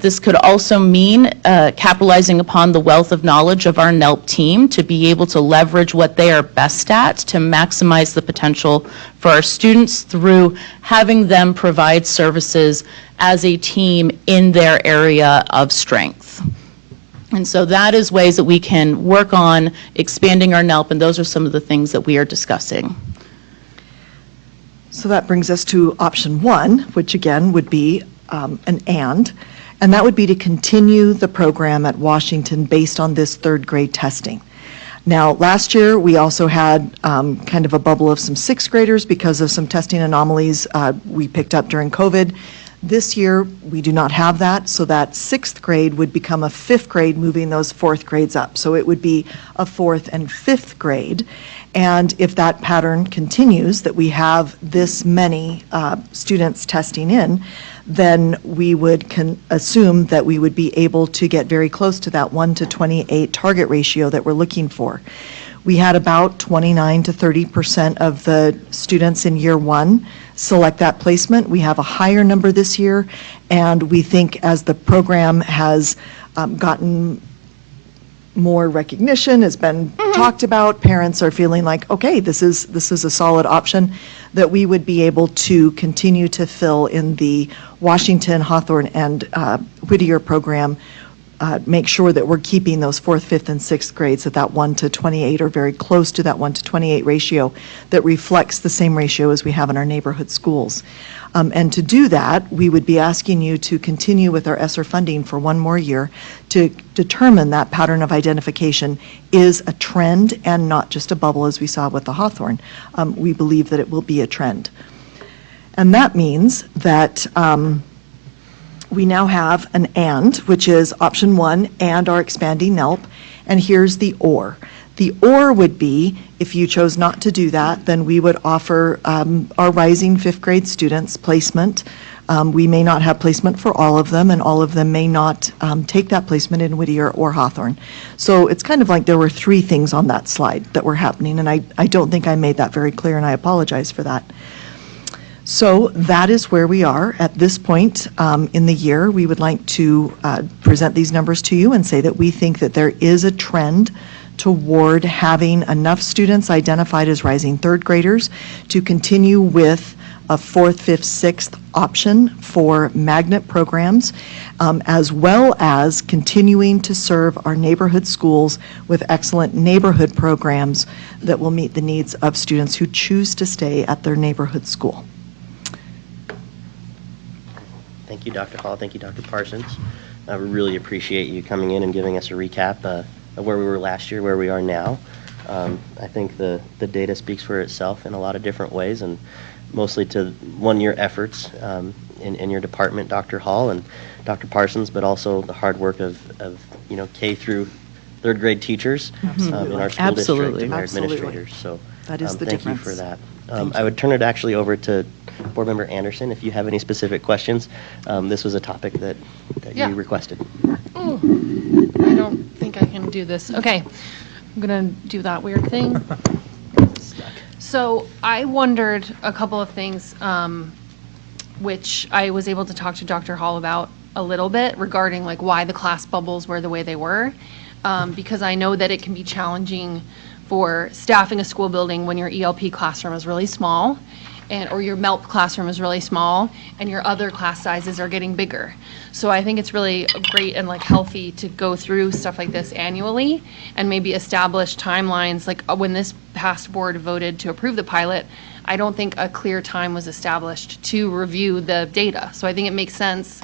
This could also mean capitalizing upon the wealth of knowledge of our NELP team to be able to leverage what they are best at to maximize the potential for our students through having them provide services as a team in their area of strength. And so that is ways that we can work on expanding our NELP, and those are some of the things that we are discussing. So that brings us to option 1, which again would be an and that would be to continue the program at Washington based on this 3rd grade testing. Now, last year, we also had kind of a bubble of some 6th graders because of some testing anomalies we picked up during COVID. This year, we do not have that, so that 6th grade would become a 5th grade, moving those 4th grades up. So it would be a 4th and 5th grade. And if that pattern continues, that we have this many students testing in, then we would assume that we would be able to get very close to that 1 to 28 target ratio that we're looking for. We had about 29 to 30% of the students in year 1 select that placement. We have a higher number this year, and we think as the program has gotten more recognition, has been talked about, parents are feeling like, okay, this is a solid option, that we would be able to continue to fill in the Washington, Hawthorne, and Whittier program, make sure that we're keeping those 4th, 5th, and 6th grades at that 1 to 28 or very close to that 1 to 28 ratio that reflects the same ratio as we have in our neighborhood schools. And to do that, we would be asking you to continue with our ESSER funding for 1 more year to determine that pattern of identification is a trend and not just a bubble as we saw with the Hawthorne. We believe that it will be a trend. And that means that we now have an and, which is option 1 and our expanding NELP, and here's the or. The or would be, if you chose not to do that, then we would offer our rising 5th grade students placement. We may not have placement for all of them, and all of them may not take that placement in Whittier or Hawthorne. So it's kind of like there were 3 things on that slide that were happening, and I don't think I made that very clear, and I apologize for that. So that is where we are at this point in the year. We would like to present these numbers to you and say that we think that there is a trend toward having enough students identified as rising 3rd graders to continue with a 4th, 5th, 6th option for magnet programs, as well as continuing to serve our neighborhood schools with excellent neighborhood programs that will meet the needs of students who choose to stay at their neighborhood school. Thank you, Dr. Hall. Thank you, Dr. Parsons. We really appreciate you coming in and giving us a recap of where we were last year, where we are now. I think the data speaks for itself in a lot of different ways, and mostly to one-year efforts in your department, Dr. Hall and Dr. Parsons, but also the hard work of K through 3rd grade teachers in our school district and our administrators. So that is the thank you difference. for that. I would turn it actually over to Board Member Anderson if you have any specific questions. This was a topic that Yeah. you requested. Oh, I don't think I can do this. Okay, I'm gonna do that weird thing. So I wondered a couple of things, which I was able to talk to Dr. Hall about a little bit regarding like why the class bubbles were the way they were, because I know that it can be challenging for staffing a school building when your ELP classroom is really small, or your MELP classroom is really small, and your other class sizes are getting bigger. So I think it's really great and like healthy to go through stuff like this annually and maybe establish timelines. Like when this past board voted to approve the pilot, I don't think a clear time was established to review the data. So I think it makes sense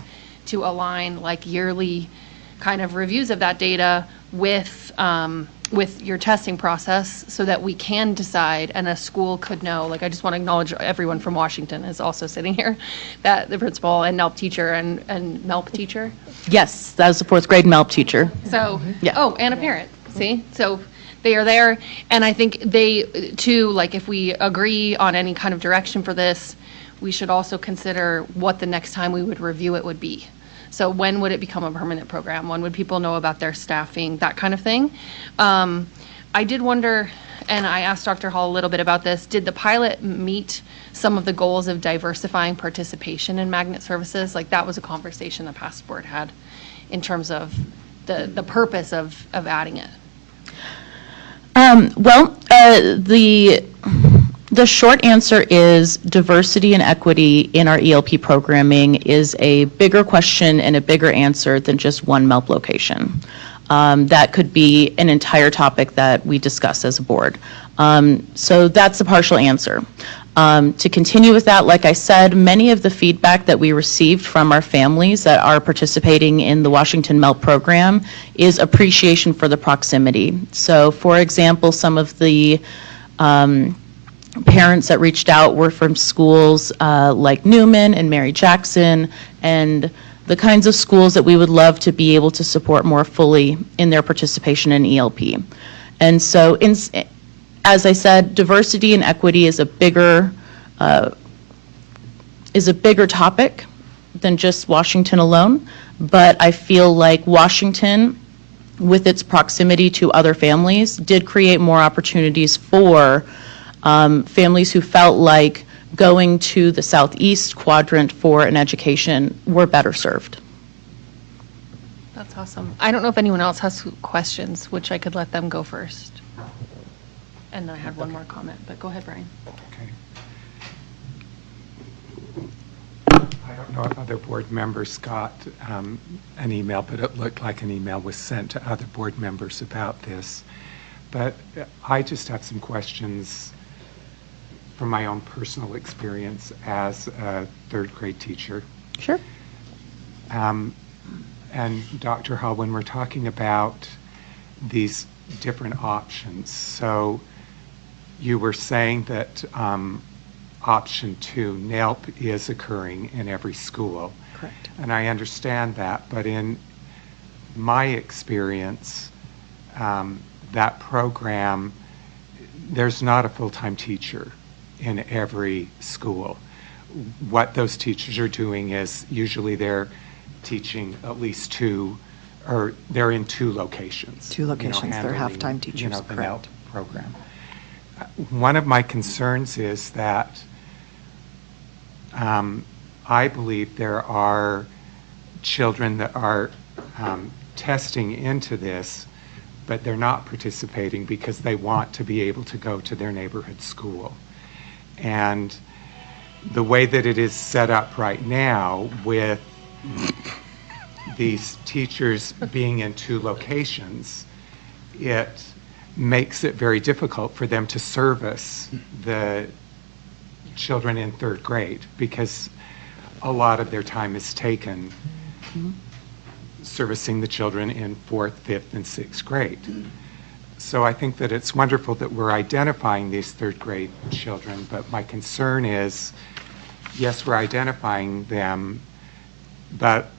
to align like yearly kind of reviews of that data with your testing process so that we can decide and a school could know. Like I just want to acknowledge everyone from Washington is also sitting here, that the principal and NELP teacher and MELP teacher. Yes, that was the 4th grade MELP teacher. So, Yeah. oh, and a parent, see? So they are there, and I think they, too, like if we agree on any kind of direction for this, we should also consider what the next time we would review it would be. So when would it become a permanent program? When would people know about their staffing, that kind of thing? I did wonder, and I asked Dr. Hall a little bit about this, did the pilot meet some of the goals of diversifying participation in magnet services? Like that was a conversation the past board had in terms of the purpose of adding it. The short answer is diversity and equity in our ELP programming is a bigger question and a bigger answer than just one MELP location. That could be an entire topic that we discuss as a board. So that's the partial answer. To continue with that, like I said, many of the feedback that we received from our families that are participating in the Washington MELP program is appreciation for the proximity. So for example, some of the parents that reached out were from schools like Newman and Mary Jackson, and the kinds of schools that we would love to be able to support more fully in their participation in ELP. And so, as I said, diversity and equity is a bigger topic than just Washington alone, but I feel like Washington, with its proximity to other families, did create more opportunities for families who felt like going to the southeast quadrant for an education were better served. That's awesome. I don't know if anyone else has questions, which I could let them go first. And then I had one more comment, but go ahead, Brian. Okay. I don't know if other board members got an email, but it looked like an email was sent to other board members about this. But I just have some questions from my own personal experience as a 3rd grade teacher. Sure. And Dr. Hall, when we're talking about these different options, so you were saying that option 2, NELP, is occurring in every school. Correct. And I understand that, but in my experience, that program, there's not a full-time teacher in every school. What those teachers are doing is usually they're teaching at least 2, or they're in 2 locations. 2 locations, they're handling, half-time teachers, the correct. NELP program. One of my concerns is that I believe there are children that are testing into this, but they're not participating because they want to be able to go to their neighborhood school. And the way that it is set up right now with these teachers being in 2 locations, it makes it very difficult for them to service the children in 3rd grade because a lot of their time is taken servicing the children in 4th, 5th, and 6th grade. So I think that it's wonderful that we're identifying these 3rd grade children, but my concern is, yes, we're identifying them, but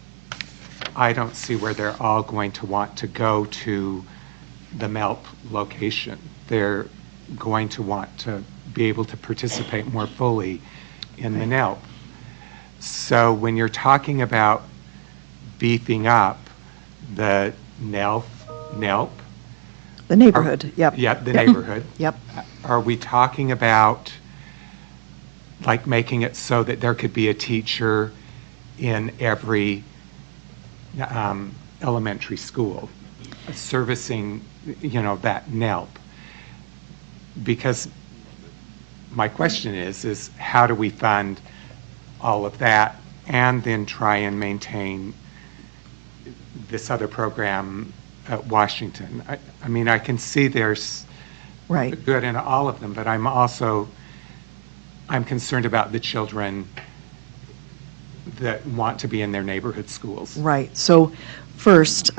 I don't see where they're all going to want to go to the MELP location. They're going to want to be able to participate more fully in the NELP. So when you're talking about beefing up the NELP, The neighborhood, yep. yeah, the neighborhood. Yep. Are we talking about like making it so that there could be a teacher in every elementary school servicing, that NELP? Because my question is how do we fund all of that and then try and maintain this other program at Washington? I mean, I can see there's good in all of them, but I'm concerned about the children that want to be in their neighborhood schools. Right. So first,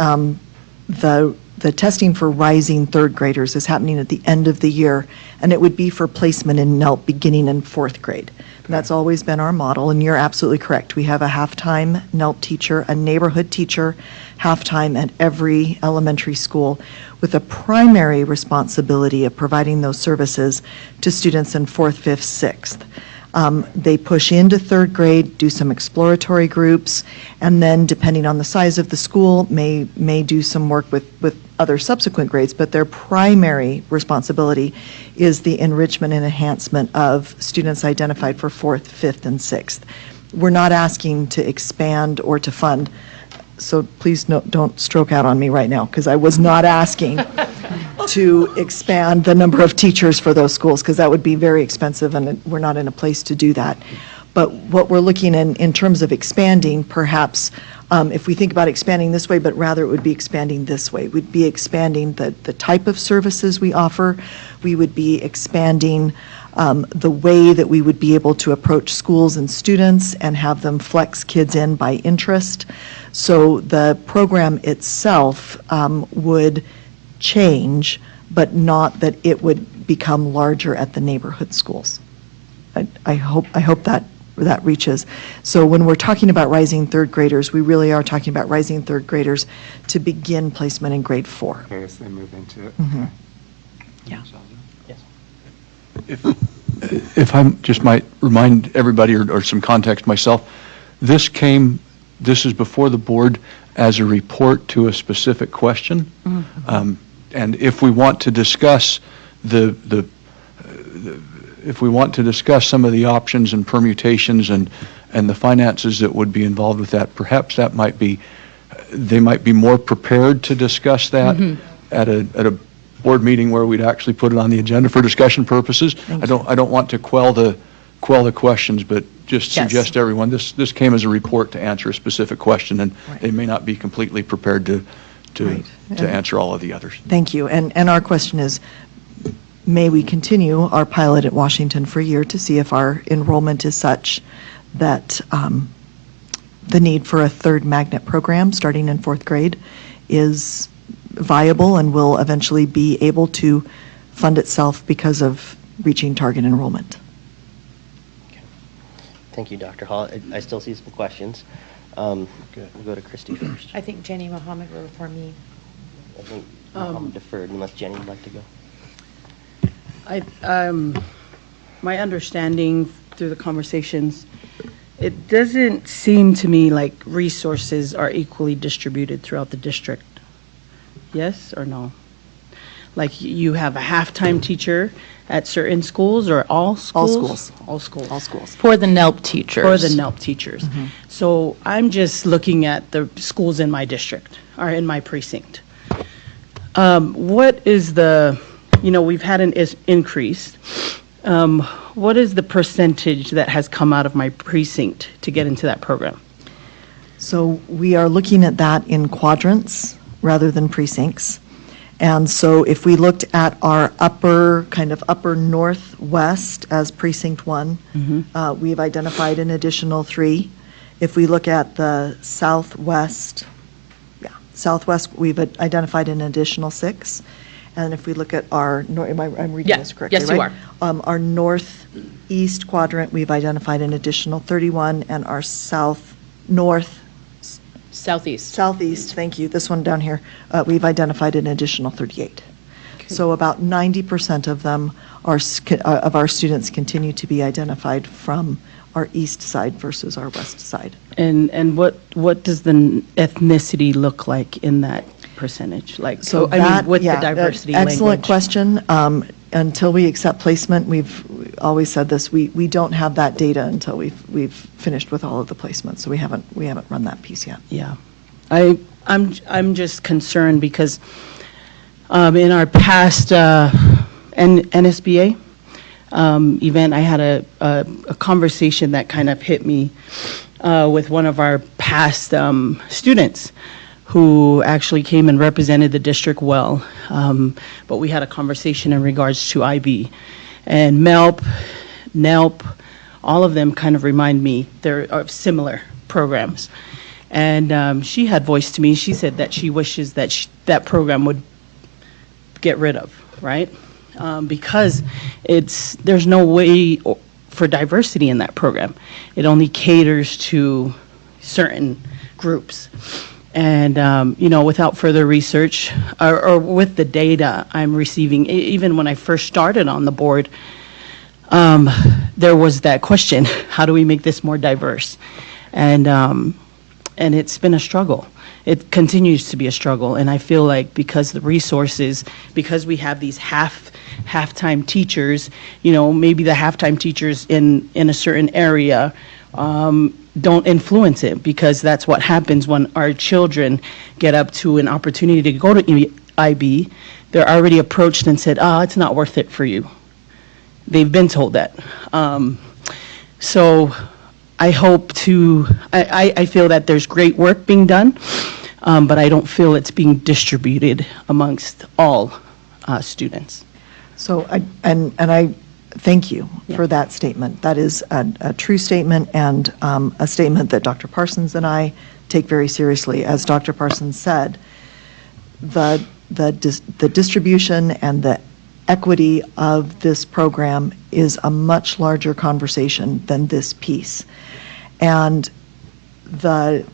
the testing for rising 3rd graders is happening at the end of the year, and it would be for placement in NELP beginning in 4th grade. That's always been our model, and you're absolutely correct. We have a half-time NELP teacher, a neighborhood teacher, half-time at every elementary school, with a primary responsibility of providing those services to students in 4th, 5th, 6th. They push into 3rd grade, do some exploratory groups, and then depending on the size of the school, may do some work with other subsequent grades, but their primary responsibility is the enrichment and enhancement of students identified for 4th, 5th, and 6th. We're not asking to expand or to fund, so please don't stroke out on me right now, because I was not asking to expand the number of teachers for those schools, because that would be very expensive, and we're not in a place to do that. But what we're looking in terms of expanding, perhaps, if we think about expanding this way, but rather it would be expanding this way. We'd be expanding the type of services we offer. We would be expanding the way that we would be able to approach schools and students and have them flex kids in by interest. So the program itself would change, but not that it would become larger at the neighborhood schools. I hope that reaches. So when we're talking about rising 3rd graders, we really are talking about rising 3rd graders to begin placement in grade 4. Okay, as they move into it. Mhm. Yeah. Yes. If I just might remind everybody or some context myself, this is before the board as a report to a specific question. Mhm. And if we want to discuss if we want to discuss some of the options and permutations and the finances that would be involved with that, perhaps they might be more prepared to discuss that at a board meeting where we'd actually put it on the agenda for discussion purposes. I don't want to quell the questions, but just suggest to everyone, this came as a report to answer a specific question, and they may not be completely prepared to answer all of the others. Thank you. And our question is, may we continue our pilot at Washington for a year to see if our enrollment is such that the need for a 3rd magnet program starting in 4th grade is viable and will eventually be able to fund itself because of reaching target enrollment. Thank you, Dr. Hall. I still see some questions. We'll go to Christy first. I think Jenny Mohammed were before me. I think Mohammed deferred unless Jenny would like to go. My understanding through the conversations, it doesn't seem to me like resources are equally distributed throughout the district. Yes or no? Like you have a half-time teacher at certain schools or all schools? All schools. All schools. All schools. For the NELP teachers. For the NELP teachers. So I'm just looking at the schools in my district or in my precinct. What is the, we've had an increase. what is the percentage that has come out of my precinct to get into that program? So we are looking at that in quadrants rather than precincts. And so if we looked at our upper northwest as precinct 1, we've identified an additional 3. If we look at the southwest, we've identified an additional 6. And if we look at our, I'm reading this correctly, yes, right? you are. Our northeast quadrant, we've identified an additional 31, and our southeast, thank you, this one down here, we've identified an additional 38. So about 90% of them of our students continue to be identified from our east side versus our west side. And what does the ethnicity look like in that percentage? Like, so I mean, with the diversity excellent language. question. Until we accept placement, we've always said this, we don't have that data until we've finished with all of the placements, so we haven't run that piece yet. Yeah, I'm just concerned because in our past NSBA event, I had a conversation that kind of hit me with one of our past students who actually came and represented the district well. But we had a conversation in regards to IB. And MELP, NELP, all of them kind of remind me they're of similar programs. And she had voiced to me, she said that she wishes that that program would get rid of, right? Because there's no way for diversity in that program. It only caters to certain groups. And, without further research or with the data I'm receiving, even when I first started on the board, there was that question, how do we make this more diverse? And it's been a struggle. It continues to be a struggle. And I feel like because the resources, because we have these half-time teachers, maybe the half-time teachers in a certain area, don't influence it, because that's what happens when our children get up to an opportunity to go to IB. They're already approached and said, it's not worth it for you. They've been told that. So I hope I feel that there's great work being done, but I don't feel it's being distributed amongst all students. So I thank you for that statement. That is a true statement, and a statement that Dr. Parsons and I take very seriously. As Dr. Parsons said, the distribution and the equity of this program is a much larger conversation than this piece. And the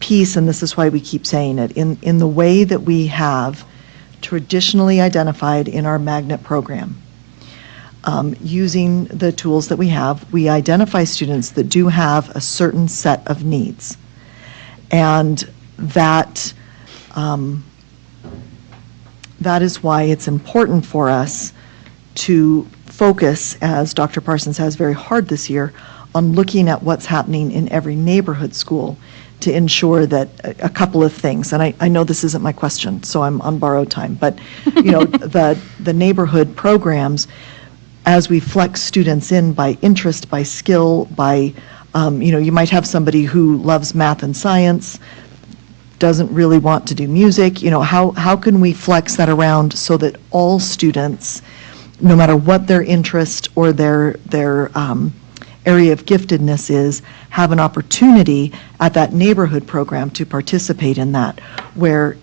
piece, and this is why we keep saying it, in the way that we have traditionally identified in our magnet program, using the tools that we have, we identify students that do have a certain set of needs. And that is why it's important for us to focus, as Dr. Parsons has very hard this year, on looking at what's happening in every neighborhood school to ensure that a couple of things, and I know this isn't my question, so I'm on borrowed time, but the neighborhood programs, as we flex students in by interest, by skill, by, you might have somebody who loves math and science, doesn't really want to do music, how can we flex that around so that all students, no matter what their interest or their area of giftedness is, have an opportunity at that neighborhood program to participate in that, where,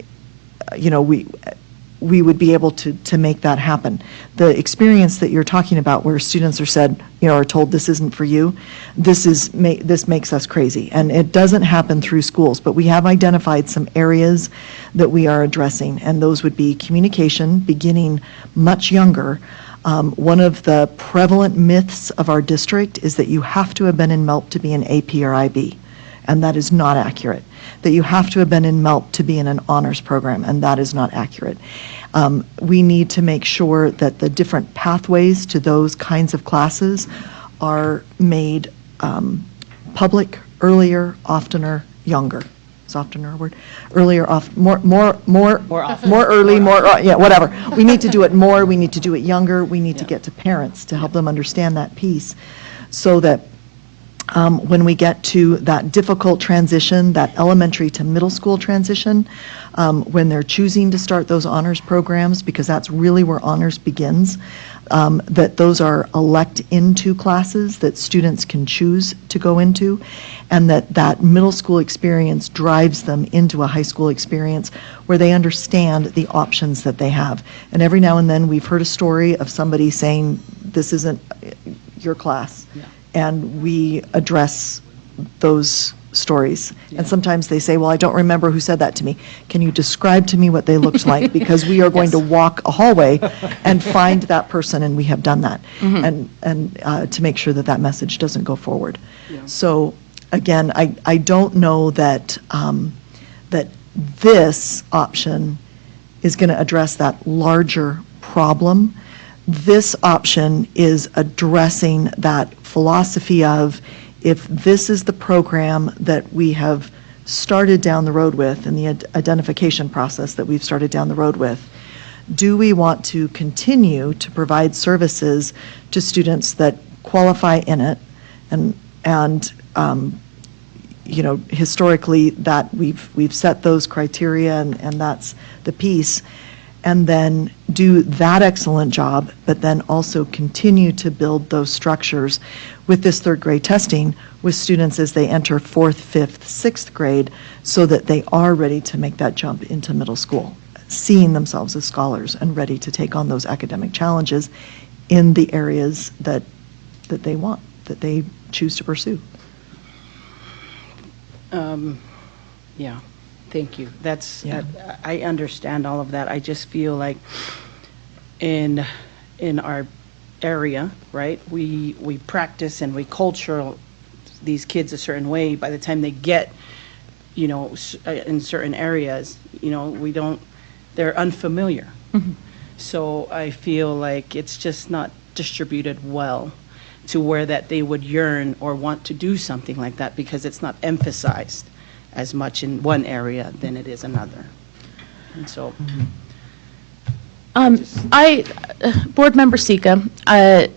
we would be able to make that happen. The experience that you're talking about, where students are said, are told this isn't for you, this makes us crazy. And it doesn't happen through schools, but we have identified some areas that we are addressing, and those would be communication, beginning much younger. One of the prevalent myths of our district is that you have to have been in MELP to be an AP or IB, and that is not accurate. That you have to have been in MELP to be in an honors program, and that is not accurate. We need to make sure that the different pathways to those kinds of classes are made public earlier, oftener, younger. it's oftener a word, earlier, more often. more early, yeah, whatever. We need to do it more, we need to do it younger, we need to get to parents to help them understand that piece, so that when we get to that difficult transition, that elementary to middle school transition, when they're choosing to start those honors programs, because that's really where honors begins, that those are elect into classes that students can choose to go into, and that middle school experience drives them into a high school experience where they understand the options that they have. And every now and then we've heard a story of somebody saying, this isn't your class. And we address those stories. And sometimes they say, well, I don't remember who said that to me. Can you describe to me what they looked like? Because we are going to walk a hallway and find that person, and we have done that. And to make sure that that message doesn't go forward. So again, I don't know that, that this option is going to address that larger problem. This option is addressing that philosophy of, if this is the program that we have started down the road with, and the identification process that we've started down the road with, do we want to continue to provide services to students that qualify in it? And you know, historically, that we've set those criteria, and that's the piece. And then do that excellent job, but then also continue to build those structures with this third grade testing with students as they enter fourth, fifth, sixth grade, so that they are ready to make that jump into middle school, seeing themselves as scholars and ready to take on those academic challenges in the areas that they want, that they choose to pursue. Yeah. Thank you. That's, I understand all of that. I just feel like in our area, right, we practice and we culture these kids a certain way. By the time they get, you know, in certain areas, you know, they're unfamiliar. So I feel like it's just not distributed well to where that they would yearn or want to do something like that, because it's not emphasized as much in one area than it is another. And so. Board Member Sika, I'll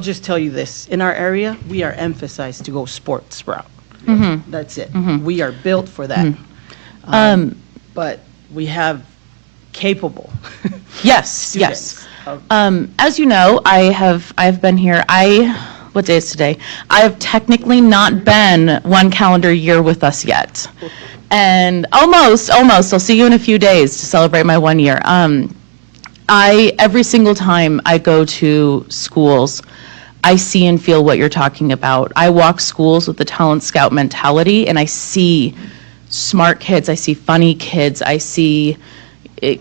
just tell you this. In our area, we are emphasized to go sports route. That's it. We are built for that. But we have capable yes, students. Yes. As you know, I've been here. What day is today? I have technically not been one calendar year with us yet. And almost, I'll see you in a few days to celebrate my 1 year. Every single time I go to schools, I see and feel what you're talking about. I walk schools with the talent scout mentality, and I see smart kids, I see funny kids, I see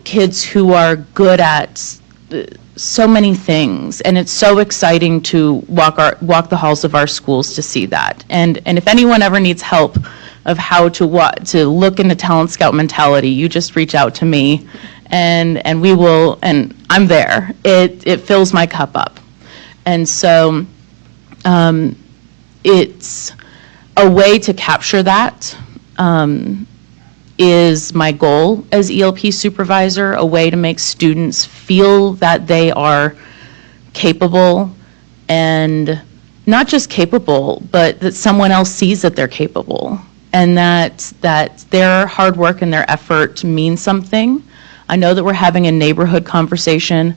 kids who are good at so many things, and it's so exciting to walk the halls of our schools to see that. And if anyone ever needs help of how to look into talent scout mentality, you just reach out to me, and we will. And I'm there. It fills my cup up, and so it's a way to capture that. Is my goal as ELP supervisor, a way to make students feel that they are capable, and not just capable, but that someone else sees that they're capable, and that their hard work and their effort mean something. I know that we're having a neighborhood conversation.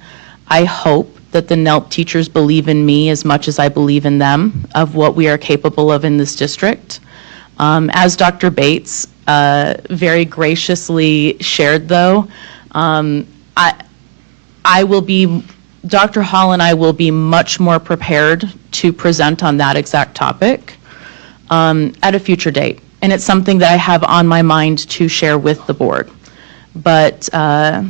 I hope that the NELP teachers believe in me as much as I believe in them, of what we are capable of in this district. As Dr. Bates very graciously shared, though, I will be, Dr. Hall and I will be much more prepared to present on that exact topic at a future date. And it's something that I have on my mind to share with the board. But that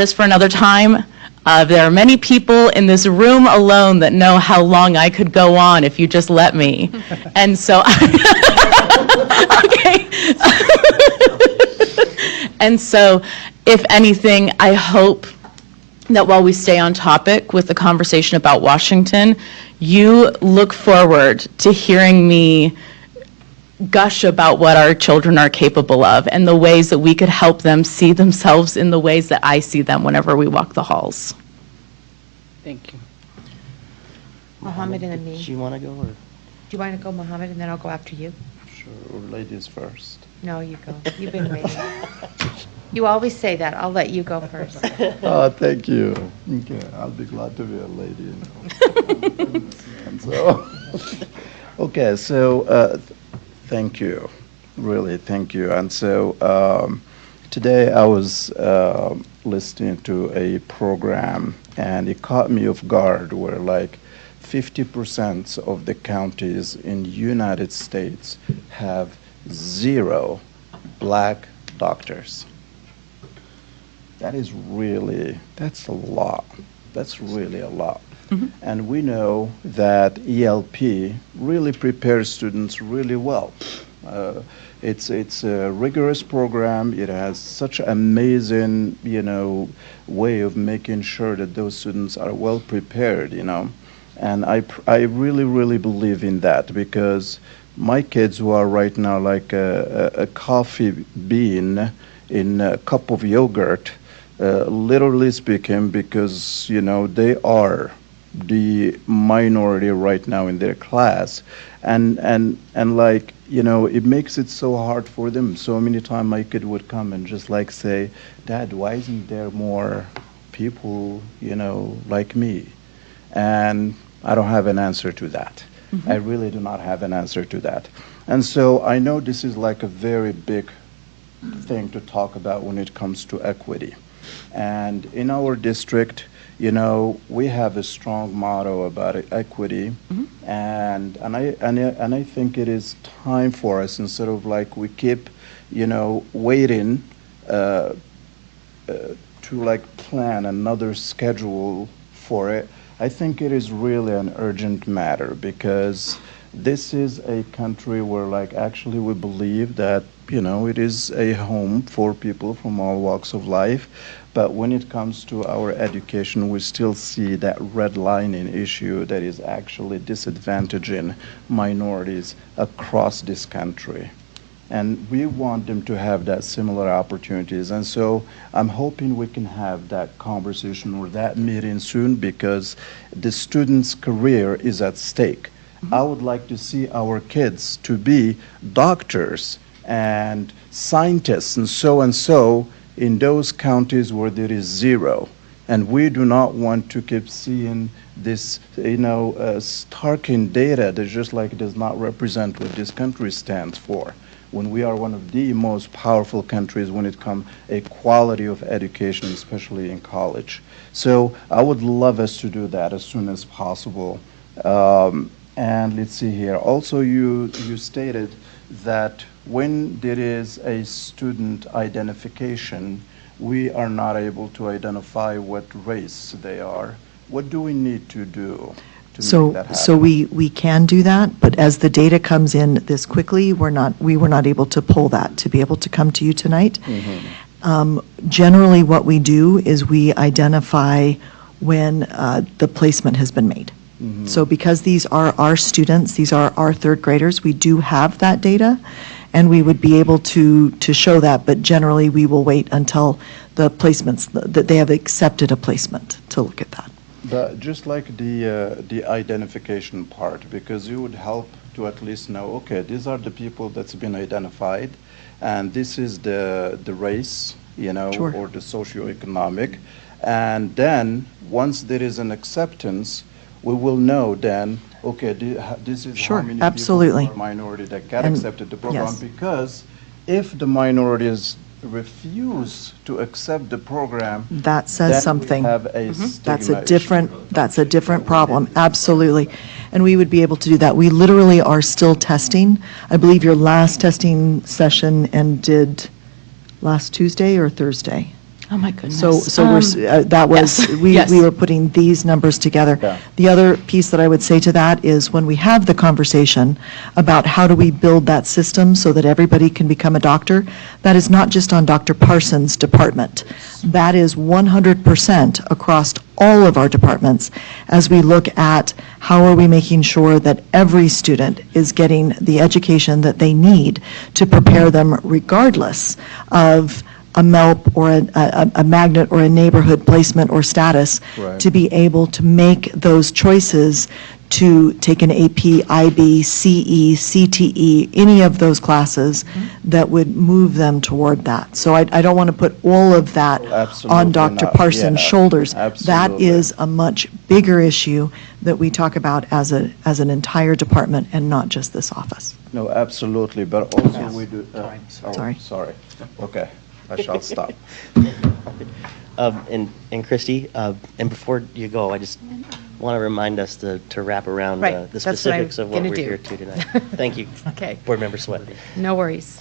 is for another time. There are many people in this room alone that know how long I could go on if you just let me. And so, okay. And so, if anything, I hope that while we stay on topic with the conversation about Washington, you look forward to hearing me gush about what our children are capable of and the ways that we could help them see themselves in the ways that I see them whenever we walk the halls. Thank you. Mohammed and then me. Do you want to go, or? Do you want to go, Mohammed, and then I'll go after you? Sure, ladies first. No, you go. You've been waiting. You always say that. I'll let you go first. Oh, thank you. Okay, I'll be glad to be a lady. And so, okay, so thank you, really, thank you. And so today I was listening to a program, and it caught me off guard, where like 50% of the counties in United States have 0 black doctors. That is really, that's a lot. That's really a lot. And we know that ELP really prepares students really well. It's a rigorous program. It has such an amazing, way of making sure that those students are well prepared, And I really, really believe in that, because my kids who are right now like a coffee bean in a cup of yogurt, literally speaking, because, they are the minority right now in their class. And like, it makes it so hard for them. So many times my kid would come and just like say, Dad, why isn't there more people, like me? And I don't have an answer to that. I really do not have an answer to that. And so I know this is like a very big thing to talk about when it comes to equity. And in our district, we have a strong motto about equity, and I think it is time for us, instead of like we keep, waiting to like plan another schedule for it. I think it is really an urgent matter, because this is a country where like actually we believe that, it is a home for people from all walks of life. But when it comes to our education, we still see that redlining issue that is actually disadvantaging minorities across this country. And we want them to have that similar opportunities. And so I'm hoping we can have that conversation or that meeting soon, because the student's career is at stake. I would like to see our kids to be doctors and scientists and so in those counties where there is 0. And we do not want to keep seeing this, starking data that just like does not represent what this country stands for, when we are one of the most powerful countries when it comes a quality of education, especially in college. So I would love us to do that as soon as possible. And let's see here. Also, you stated that when there is a student identification, we are not able to identify what race they are. What do we need to do to make that happen? So we can do that, but as the data comes in this quickly, we were not able to pull that to be able to come to you tonight. Generally, what we do is we identify when the placement has been made. So because these are our students, these are our third graders, we do have that data, and we would be able to show that, but generally we will wait until the placements, that they have accepted a placement to look at that. But just like the identification part, because it would help to at least know, okay, these are the people that's been identified, and this is the race, Sure. or the socioeconomic, and then once there is an acceptance, we will know then, okay, this is Sure, how many absolutely. people are minority that got And- accepted the program. yes. Because if the minorities refuse to accept the program, That says then something. we have a That's stigma a issue. that's a different problem, absolutely. And we would be able to do that. We literally are still testing. I believe your last testing session ended last Tuesday or Thursday? Oh, my goodness. So that was, yes, we yes. were putting these numbers together. Yeah. The other piece that I would say to that is when we have the conversation about how do we build that system so that everybody can become a doctor, that is not just on Dr. Parsons' department. That is 100% across all of our departments as we look at how are we making sure that every student is getting the education that they need to prepare them regardless of a MELP or a magnet or a neighborhood placement or status, Right. to be able to make those choices to take an AP, IB, CE, CTE, any of those classes that would move them toward that. So I don't want to put all of that Absolutely on Dr. not. Parsons' Yeah, shoulders. That absolutely. is a much bigger issue that we talk about as an entire department and not just this office. No, absolutely, but also we do. Sorry. Sorry. Okay, I shall stop. And Christy, and before you go, I just want to remind us to wrap around Right, the that's what I'm specifics of what gonna we're do. here to tonight. Thank you. Okay. Board Member Sweat. No worries.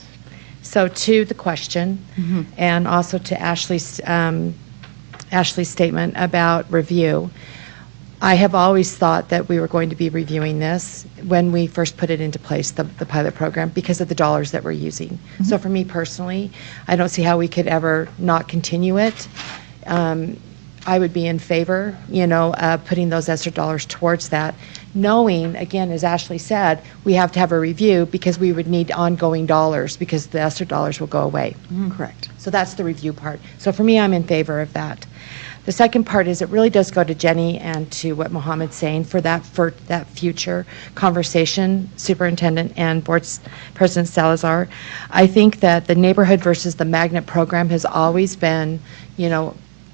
So to the question, and also to Ashley's statement about review, I have always thought that we were going to be reviewing this when we first put it into place, the pilot program, because of the dollars that we're using. So for me personally, I don't see how we could ever not continue it. I would be in favor, putting those extra dollars towards that, knowing, again, as Ashley said, we have to have a review because we would need ongoing dollars because the extra dollars will go away. Correct. So that's the review part. So for me, I'm in favor of that. The second part is it really does go to Jenny and to what Mohammed's saying for that future conversation, Superintendent and Board President Salazar. I think that the neighborhood versus the magnet program has always been,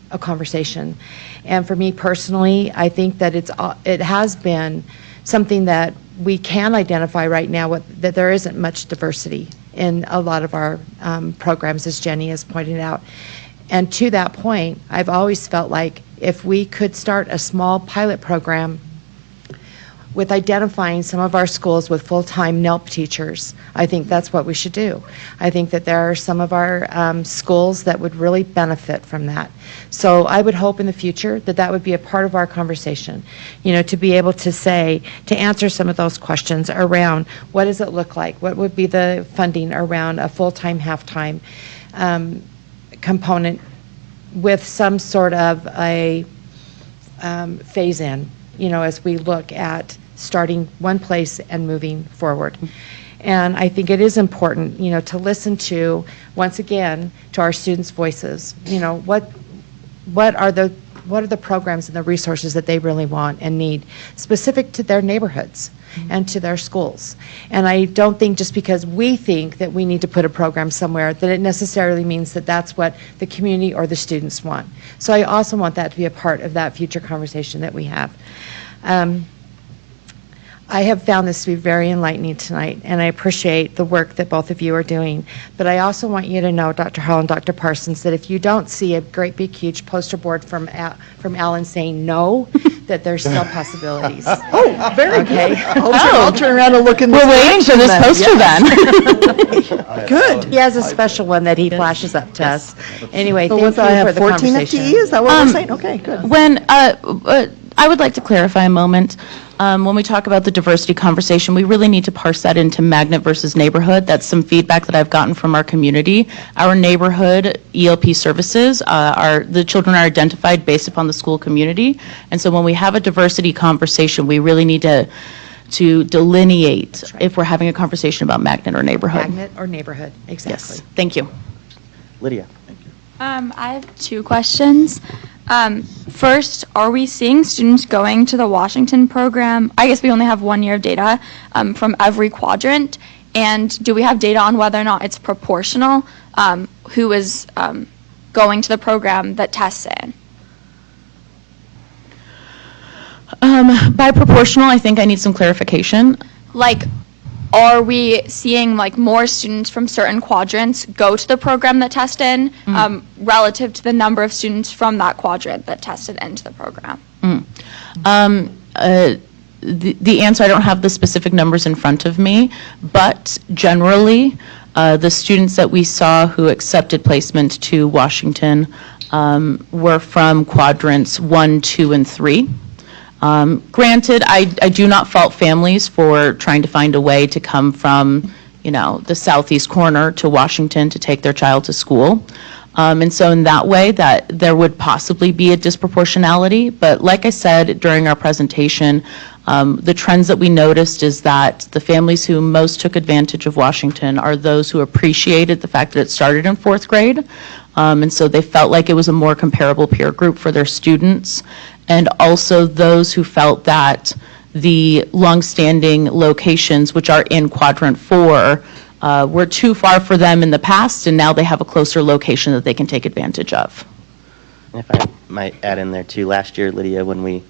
a conversation. And for me personally, I think that it has been something that we can identify right now that there isn't much diversity in a lot of our programs, as Jenny has pointed out. And to that point, I've always felt like if we could start a small pilot program with identifying some of our schools with full-time NELP teachers, I think that's what we should do. I think that there are some of our schools that would really benefit from that. So I would hope in the future that that would be a part of our conversation, to be able to answer some of those questions around what does it look like? What would be the funding around a full-time, half-time component with some sort of a phase-in, as we look at starting one place and moving forward. And I think it is important, to listen to, once again, to our students' voices. What are the programs and the resources that they really want and need, specific to their neighborhoods and to their schools. And I don't think just because we think that we need to put a program somewhere that it necessarily means that that's what the community or the students want. So I also want that to be a part of that future conversation that we have. I have found this to be very enlightening tonight, and I appreciate the work that both of you are doing. But I also want you to know, Dr. Hall and Dr. Parsons, that if you don't see a great big huge poster board from Alan saying no, that there's still possibilities. Oh, very Okay. good. I'll turn around and look in this We're waiting for this poster then. Good. He has a special one that he flashes up to us. Anyway, So thank what's you I for have the 14 conversation. FTE? Is that what we're saying? Okay, good. When, I would like to clarify a moment. When we talk about the diversity conversation, we really need to parse that into magnet versus neighborhood. That's some feedback that I've gotten from our community. Our neighborhood ELP services, the children are identified based upon the school community. And so when we have a diversity conversation, we really need to delineate if we're having a conversation about magnet or neighborhood. Magnet or neighborhood, exactly. Yes, thank you. Lydia. I have two questions. First, are we seeing students going to the Washington program? I guess we only have 1 year of data from every quadrant. And do we have data on whether or not it's proportional who is going to the program that tests in? By proportional, I think I need some clarification. Like, are we seeing more students from certain quadrants go to the program that test in relative to the number of students from that quadrant that tested into the program? The answer, I don't have the specific numbers in front of me, but generally, the students that we saw who accepted placement to Washington were from quadrants 1, 2, and 3. Granted, I do not fault families for trying to find a way to come from, the southeast corner to Washington to take their child to school. And so in that way, that there would possibly be a disproportionality. But like I said during our presentation, the trends that we noticed is that the families who most took advantage of Washington are those who appreciated the fact that it started in 4th grade. And so they felt like it was a more comparable peer group for their students. And also those who felt that the longstanding locations, which are in quadrant 4, were too far for them in the past, and now they have a closer location that they can take advantage of. If I might add in there too, last year, Lydia, when we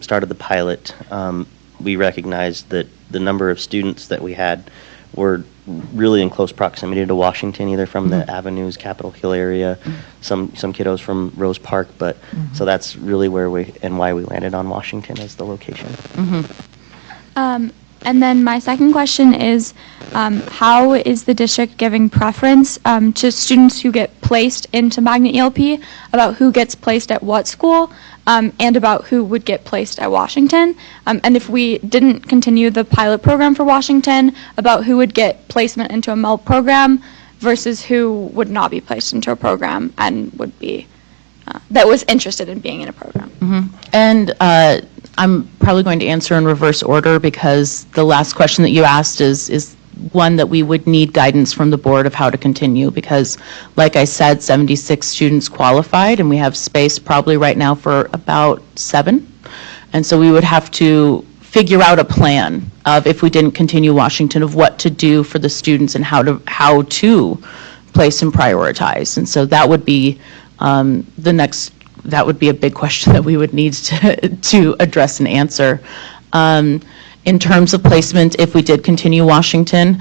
started the pilot, we recognized that the number of students that we had were really in close proximity to Washington, either from the Avenues, Capitol Hill area, some kiddos from Rose Park, but so that's really where why we landed on Washington as the location. And then my second question is, how is the district giving preference to students who get placed into Magnet ELP about who gets placed at what school, and about who would get placed at Washington? And if we didn't continue the pilot program for Washington, about who would get placement into a MELP program versus who would not be placed into a program and would be, that was interested in being in a program. And I'm probably going to answer in reverse order because the last question that you asked is one that we would need guidance from the board of how to continue because, like I said, 76 students qualified and we have space probably right now for about 7. And so we would have to figure out a plan of if we didn't continue Washington of what to do for the students and how to place and prioritize. And so that would be that would be a big question that we would need to address and answer. In terms of placement, if we did continue Washington,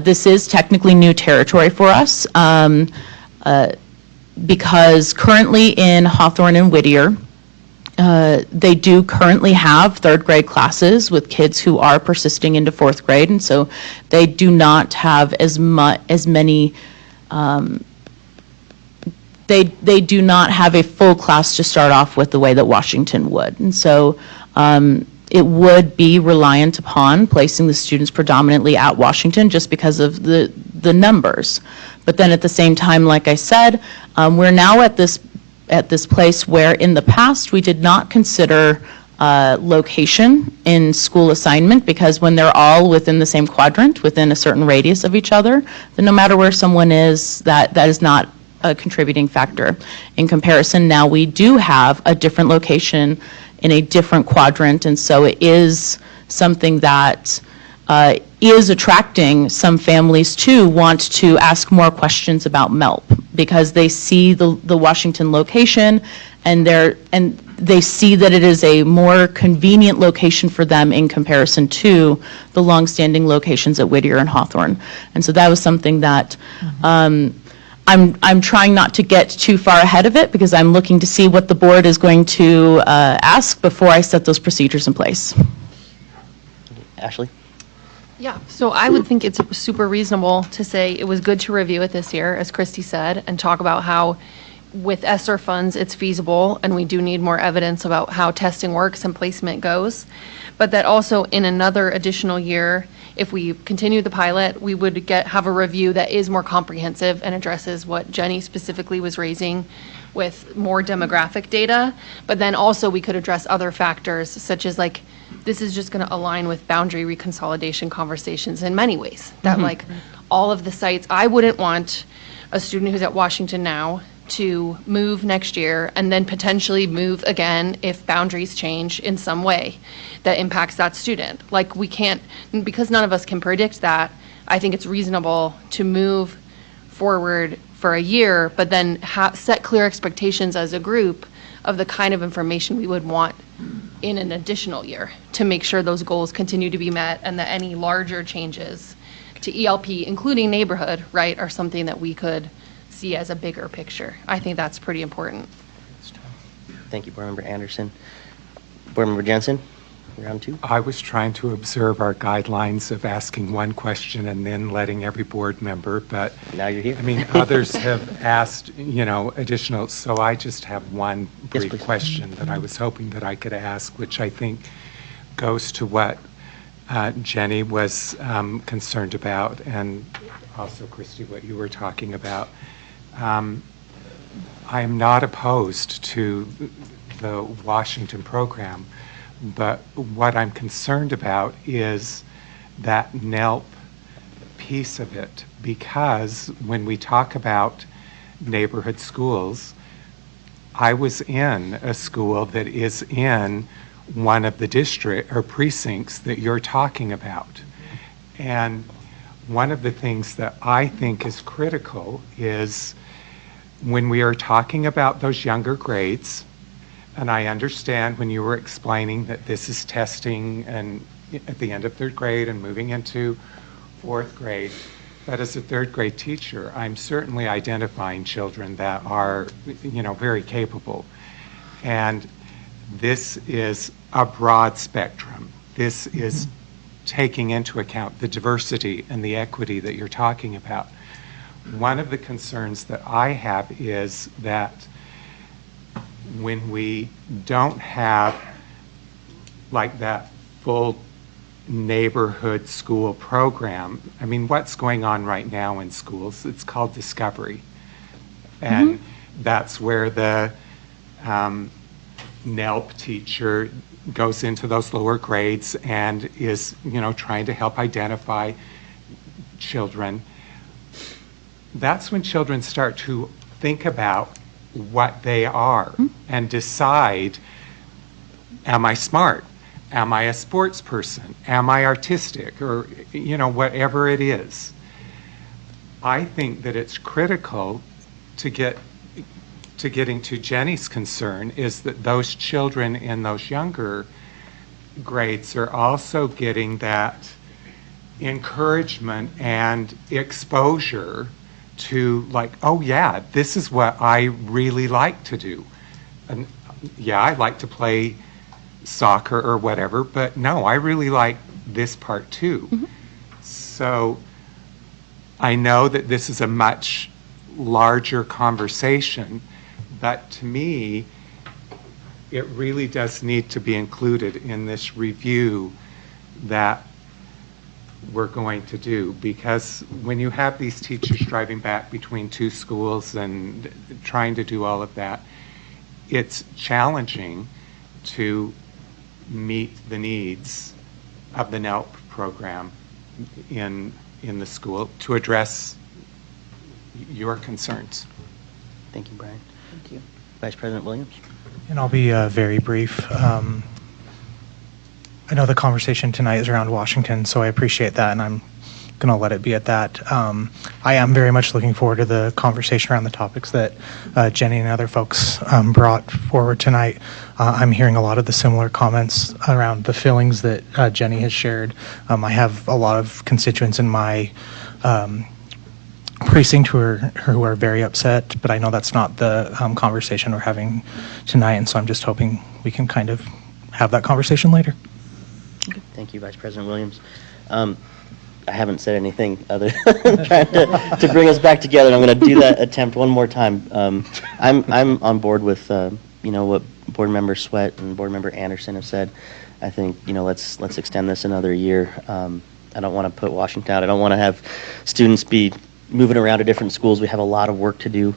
this is technically new territory for us because currently in Hawthorne and Whittier, they do currently have 3rd grade classes with kids who are persisting into 4th grade, and so they do not have as many. They do not have a full class to start off with the way that Washington would. And so it would be reliant upon placing the students predominantly at Washington just because of the numbers. But then at the same time, like I said, we're now at this place where in the past we did not consider location in school assignment because when they're all within the same quadrant, within a certain radius of each other, then no matter where someone is, that is not a contributing factor. In comparison, now we do have a different location in a different quadrant, and so it is something that is attracting some families to want to ask more questions about MELP because they see the Washington location and they see that it is a more convenient location for them in comparison to the longstanding locations at Whittier and Hawthorne. And so that was something that I'm trying not to get too far ahead of it because I'm looking to see what the board is going to ask before I set those procedures in place. Ashley? Yeah, so I would think it's super reasonable to say it was good to review it this year, as Christy said, and talk about how with ESSER funds it's feasible and we do need more evidence about how testing works and placement goes. But that also in another additional year, if we continue the pilot, we would have a review that is more comprehensive and addresses what Jenny specifically was raising with more demographic data. But then also we could address other factors such as like, this is just going to align with boundary reconsolidation conversations in many ways. That like all of the sites, I wouldn't want a student who's at Washington now to move next year and then potentially move again if boundaries change in some way that impacts that student. Like we can't, because none of us can predict that, I think it's reasonable to move forward for a year, but then set clear expectations as a group of the kind of information we would want in an additional year to make sure those goals continue to be met and that any larger changes to ELP, including neighborhood, right, are something that we could see as a bigger picture. I think that's pretty important. Thank you, Board Member Anderson. Board Member Jensen? round two? I was trying to observe our guidelines of asking one question and then letting every board member, but now you're here. I mean, others have asked, additional, so I just have one brief question that I was hoping that I could ask, which I think goes to what Jenny was concerned about, and also, Christy, what you were talking about. I am not opposed to the Washington program, but what I'm concerned about is that NELP piece of it, because when we talk about neighborhood schools, I was in a school that is in one of the district or precincts that you're talking about. And one of the things that I think is critical is when we are talking about those younger grades, and I understand when you were explaining that this is testing and at the end of third grade and moving into fourth grade, but as a third grade teacher, I'm certainly identifying children that are, very capable. And this is a broad spectrum. This is taking into account the diversity and the equity that you're talking about. One of the concerns that I have is that when we don't have like that full neighborhood school program, I mean, what's going on right now in schools, it's called Discovery. And that's where the NELP teacher goes into those lower grades and is, trying to help identify children. That's when children start to think about what they are and decide, am I smart? Am I a sports person? Am I artistic? Or, whatever it is. I think that it's critical to getting to Jenny's concern is that those children in those younger grades are also getting that encouragement and exposure to like, oh yeah, this is what I really like to do. And yeah, I like to play soccer or whatever, but no, I really like this part too. So I know that this is a much larger conversation, but to me, it really does need to be included in this review that we're going to do, because when you have these teachers driving back between two schools and trying to do all of that, it's challenging to meet the needs of the NELP program in the school to address your concerns. Thank you, Brian. Thank you. Vice President Williams? And I'll be very brief. I know the conversation tonight is around Washington, so I appreciate that, and I'm going to let it be at that. I am very much looking forward to the conversation around the topics that Jenny and other folks brought forward tonight. I'm hearing a lot of the similar comments around the feelings that Jenny has shared. I have a lot of constituents in my precinct who are very upset, but I know that's not the conversation we're having tonight, and so I'm just hoping we can kind of have that conversation later. Thank you, Vice President Williams. I haven't said anything other than trying to bring us back together. I'm going to do that attempt one more time. I'm on board with what Board Member Sweat and Board Member Anderson have said. I think let's extend this another year. I don't want to put Washington out. I don't want to have students be moving around to different schools. We have a lot of work to do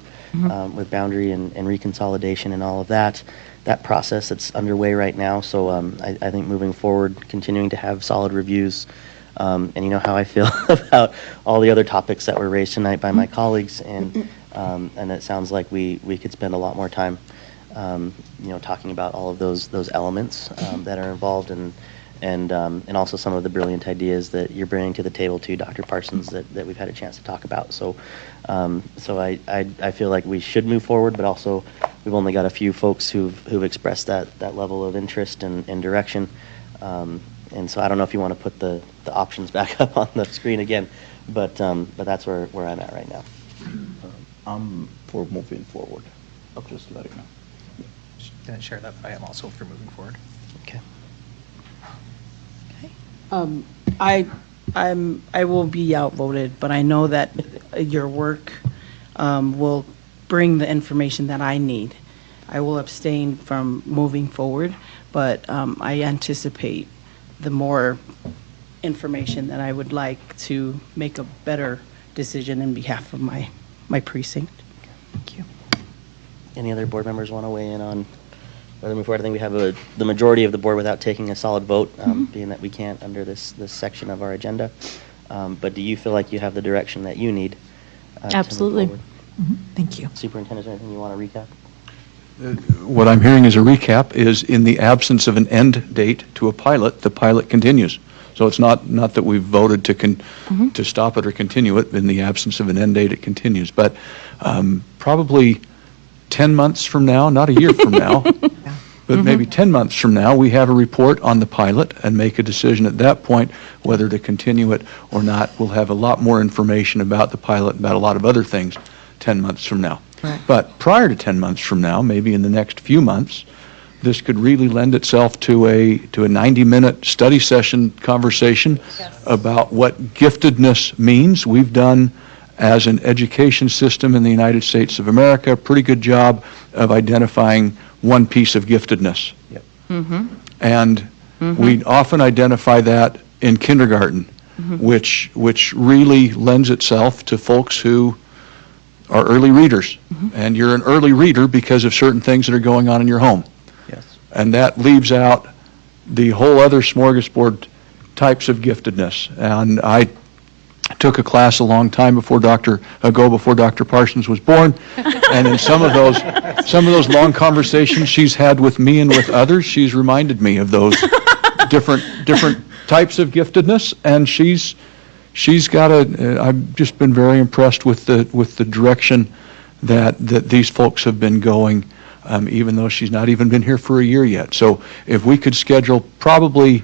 with boundary and reconsolidation and all of that. That process that's underway right now. So I think moving forward, continuing to have solid reviews, and you know how I feel about all the other topics that were raised tonight by my colleagues, and it sounds like we could spend a lot more time, talking about all of those elements that are involved, and also some of the brilliant ideas that you're bringing to the table too, Dr. Parsons, that we've had a chance to talk about. So I feel like we should move forward, but also we've only got a few folks who've expressed that level of interest and direction. And so I don't know if you want to put the options back up on the screen again, but that's where I'm at right now. I'm for moving forward. Okay. Just let it know. Didn't share that, but I am also for moving forward. Okay. I will be outvoted, but I know that your work will bring the information that I need. I will abstain from moving forward, but I anticipate the more information that I would like to make a better decision in behalf of my precinct. Thank you. Any other board members want to weigh in on whether to move forward? I think we have the majority of the board without taking a solid vote, being that we can't under this section of our agenda. But do you feel like you have the direction that you need? Absolutely. Thank you. Superintendent, is there anything you want to recap? What I'm hearing as a recap is in the absence of an end date to a pilot, the pilot continues. So it's not that we've voted to stop it or continue it. In the absence of an end date, it continues. But probably 10 months from now, not a year from now, but maybe 10 months from now, we have a report on the pilot and make a decision at that point whether to continue it or not. We'll have a lot more information about the pilot and about a lot of other things 10 months from now. Right. But prior to 10 months from now, maybe in the next few months, this could really lend itself to a 90-minute study session conversation about what giftedness means. We've done, as an education system in the United States of America, a pretty good job of identifying one piece of giftedness. And we often identify that in kindergarten, which really lends itself to folks who are early readers. And you're an early reader because of certain things that are going on in your home. And that leaves out the whole other smorgasbord types of giftedness. And I took a class a long time before Dr. Parsons was born, and in some of those long conversations she's had with me and with others, she's reminded me of those different types of giftedness, and she's got I've just been very impressed with the direction that these folks have been going. Even though she's not even been here for a year yet. So if we could schedule, probably,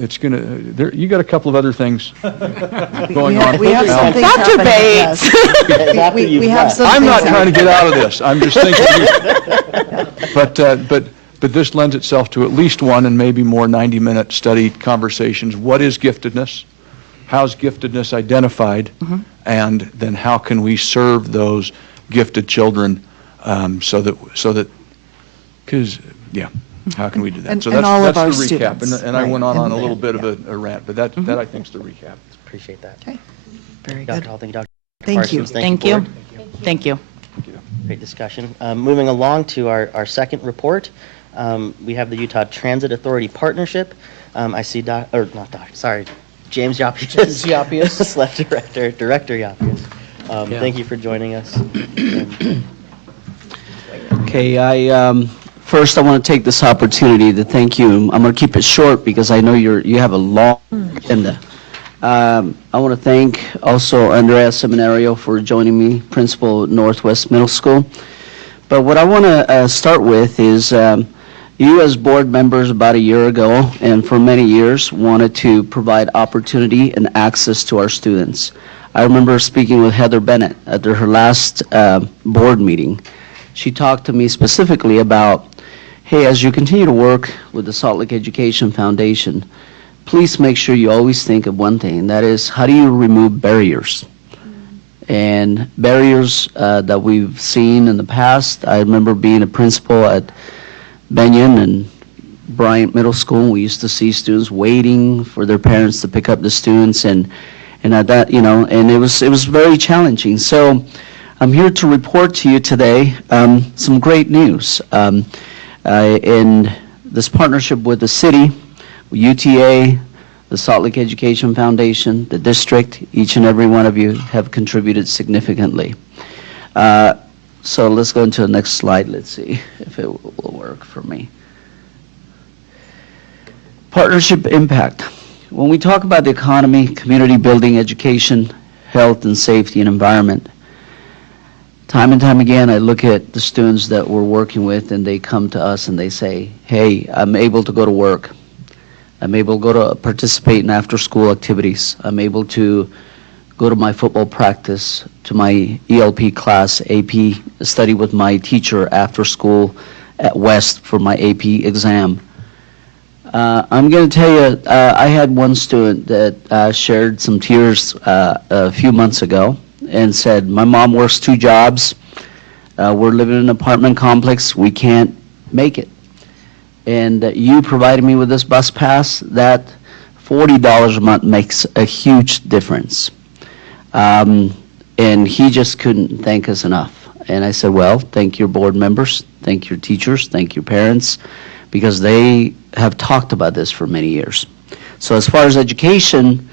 you got a couple of other things going on. We have some things Dr. happening, Bates. We have some I'm things not trying to get happening. out of this. I'm just thinking. But this lends itself to at least one and maybe more 90-minute study conversations. What is giftedness? How's giftedness identified? And then how can we serve those gifted children, so that, because, how can we do that? And- So and all of that's our the recap. students, And I right. went on a And- little bit of a rant, but that I think is the recap. Appreciate that. Okay, very Dr. good. Hall, thank you, Dr. Thank you. Parsons. Thank you. board. Thank you. Great discussion. Moving along to our second report, we have the Utah Transit Authority Partnership. I see James Yapius. SLEP Director Yapius. Thank you for joining us. Okay, first I want to take this opportunity to thank you. I'm going to keep it short because I know you have a long agenda. I want to thank also Andrea Seminario for joining me, principal at Northwest Middle School. But what I want to start with is you as board members about a year ago and for many years wanted to provide opportunity and access to our students. I remember speaking with Heather Bennett at her last board meeting. She talked to me specifically about, hey, as you continue to work with the Salt Lake Education Foundation, please make sure you always think of one thing, and that is, how do you remove barriers? And barriers that we've seen in the past, I remember being a principal at Benyon and Bryant Middle School. We used to see students waiting for their parents to pick up the students, and at that, and it was very challenging. So I'm here to report to you today some great news. In this partnership with the city, UTA, the Salt Lake Education Foundation, the district, each and every one of you have contributed significantly. So let's go into the next slide. Let's see if it will work for me. Partnership impact. When we talk about the economy, community building, education, health and safety and environment, time and time again I look at the students that we're working with and they come to us and they say, hey, I'm able to go to work. I'm able to go to participate in after-school activities. I'm able to go to my football practice, to my ELP class, AP, study with my teacher after school at West for my AP exam. I'm going to tell you, I had one student that shared some tears a few months ago and said, my mom works 2 jobs. We're living in an apartment complex. We can't make it. And you provided me with this bus pass. That $40 a month makes a huge difference. And he just couldn't thank us enough. And I said, well, thank your board members, thank your teachers, thank your parents, because they have talked about this for many years. So as far as education,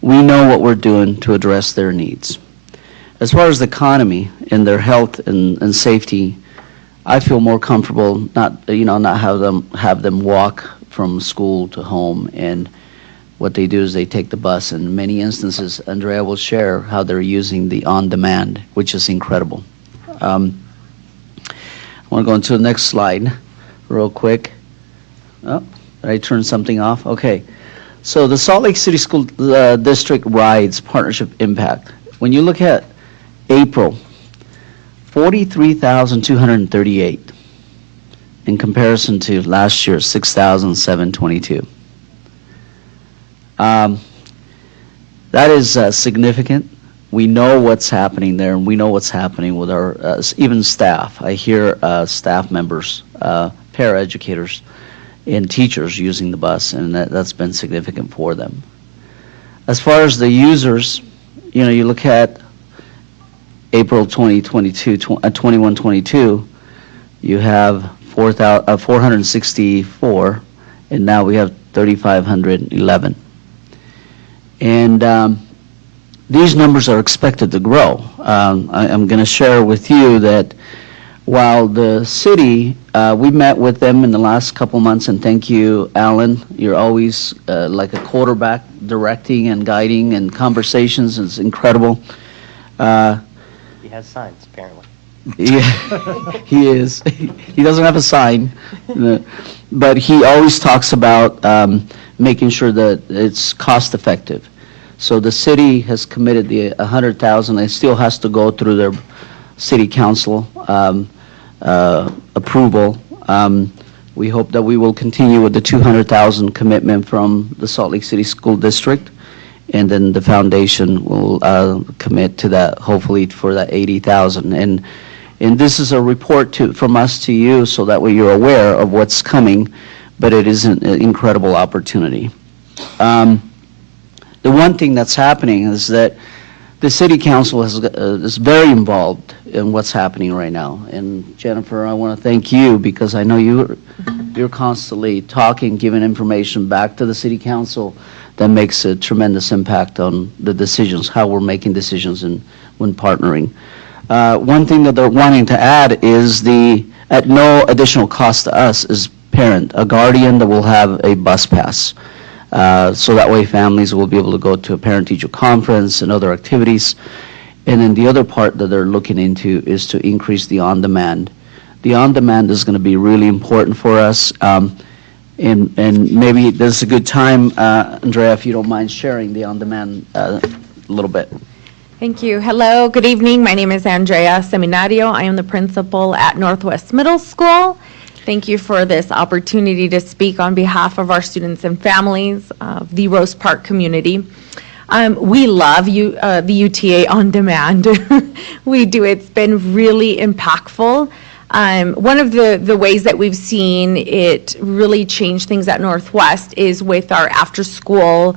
we know what we're doing to address their needs. As far as the economy and their health and safety, I feel more comfortable not have them walk from school to home. And what they do is they take the bus. And in many instances, Andrea will share how they're using the on-demand, which is incredible. I want to go into the next slide real quick. Oh, did I turn something off? Okay. So the Salt Lake City School District Rides Partnership Impact. When you look at April, 43,238 in comparison to last year, 6,722. That is significant. We know what's happening there, and we know what's happening with our even staff. I hear staff members, paraeducators, and teachers using the bus, and that's been significant for them. As far as the users, you look at April 2022, 21-22, you have 464, and now we have 3,511. And these numbers are expected to grow. I'm going to share with you that while the city, we met with them in the last couple months, and thank you, Alan. You're always like a quarterback, directing and guiding and conversations. It's incredible. He has signs, apparently. Yeah, he is. He doesn't have a sign, but he always talks about making sure that it's cost effective. So the city has committed the $100,000. It still has to go through their city council approval. We hope that we will continue with the $200,000 commitment from the Salt Lake City School District, and then the foundation will commit to that, hopefully for that $80,000. And this is a report from us to you, so that way you're aware of what's coming, but it is an incredible opportunity. The one thing that's happening is that the city council is very involved in what's happening right now. And Jennifer, I want to thank you, because I know you're constantly talking, giving information back to the city council that makes a tremendous impact on the decisions, how we're making decisions when partnering. One thing that they're wanting to add is at no additional cost to us is a guardian that will have a bus pass. So that way families will be able to go to a parent-teacher conference and other activities. And then the other part that they're looking into is to increase the on-demand. The on-demand is going to be really important for us. And maybe this is a good time, Andrea, if you don't mind sharing the on-demand a little bit. Thank you. Hello, good evening. My name is Andrea Seminario. I am the principal at Northwest Middle School. Thank you for this opportunity to speak on behalf of our students and families of the Rose Park community. We love the UTA On Demand. We do. It's been really impactful. One of the ways that we've seen it really change things at Northwest is with our after-school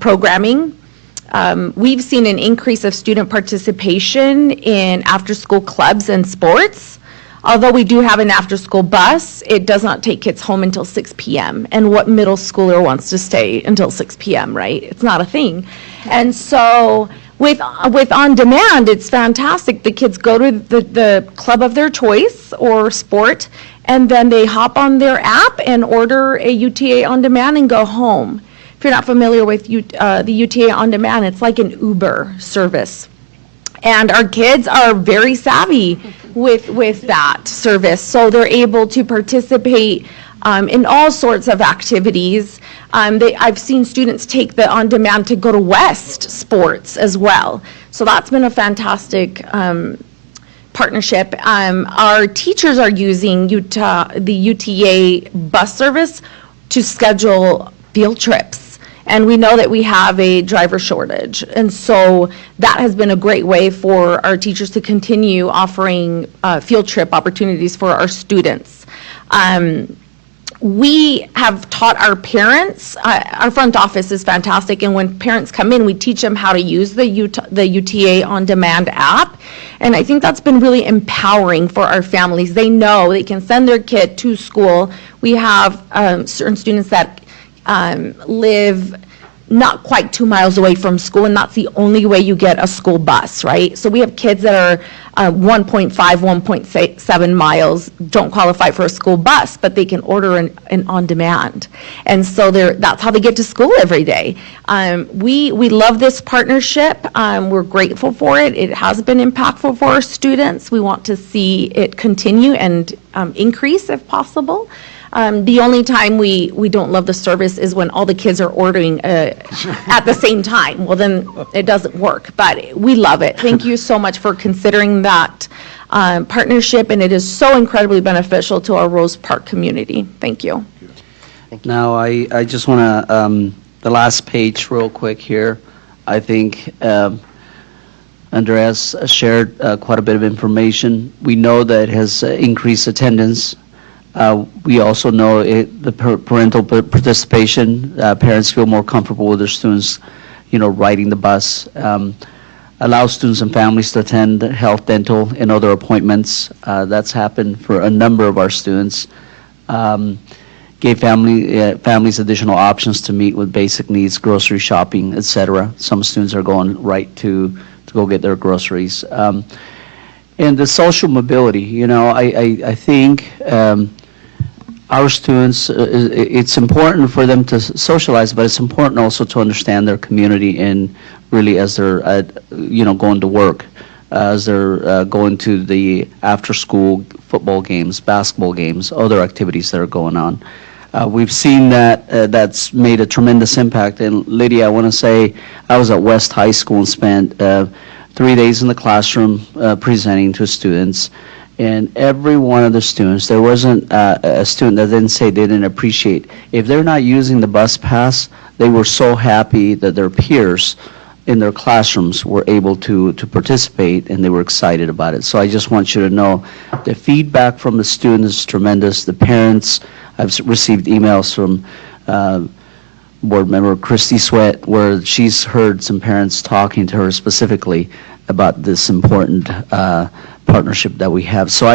programming. We've seen an increase of student participation in after-school clubs and sports. Although we do have an after-school bus, it does not take kids home until 6 p.m. And what middle schooler wants to stay until 6 p.m., right? It's not a thing. And so with On Demand, it's fantastic. The kids go to the club of their choice or sport, and then they hop on their app and order a UTA On Demand and go home. If you're not familiar with the UTA On Demand, it's like an Uber service. And our kids are very savvy with that service, so they're able to participate in all sorts of activities. I've seen students take the On Demand to go to West Sports as well. So that's been a fantastic partnership. Our teachers are using the UTA bus service to schedule field trips. And we know that we have a driver shortage. And so that has been a great way for our teachers to continue offering field trip opportunities for our students. We have taught our parents, our front office is fantastic, and when parents come in, we teach them how to use the UTA On Demand app, and I think that's been really empowering for our families. They know they can send their kid to school. We have certain students that live not quite 2 miles away from school, and that's the only way you get a school bus, right? So we have kids that are 1.5, 1.7 miles, don't qualify for a school bus, but they can order an on-demand. And so that's how they get to school every day. We love this partnership. We're grateful for it. It has been impactful for our students. We want to see it continue and increase if possible. The only time we don't love the service is when all the kids are ordering at the same time. Well, then it doesn't work, but we love it. Thank you so much for considering that partnership, and it is so incredibly beneficial to our Rose Park community. Thank you. Now, I just want to, the last page real quick here, I think Andreas shared quite a bit of information. We know that it has increased attendance. We also know the parental participation, parents feel more comfortable with their students, riding the bus, allows students and families to attend health, dental, and other appointments. That's happened for a number of our students. Gave families additional options to meet with basic needs, grocery shopping, etc. Some students are going right to go get their groceries. And the social mobility, I think our students, it's important for them to socialize, but it's important also to understand their community and really as they're, going to work, as they're going to the after-school football games, basketball games, other activities that are going on. We've seen that that's made a tremendous impact. And Lydia, I want to say I was at West High School and spent 3 days in the classroom presenting to students. And every one of the students, there wasn't a student that didn't say they didn't appreciate. If they're not using the bus pass, they were so happy that their peers in their classrooms were able to participate, and they were excited about it. So I just want you to know the feedback from the students is tremendous. The parents, I've received emails from board member Christy Sweat where she's heard some parents talking to her specifically about this important partnership that we have. So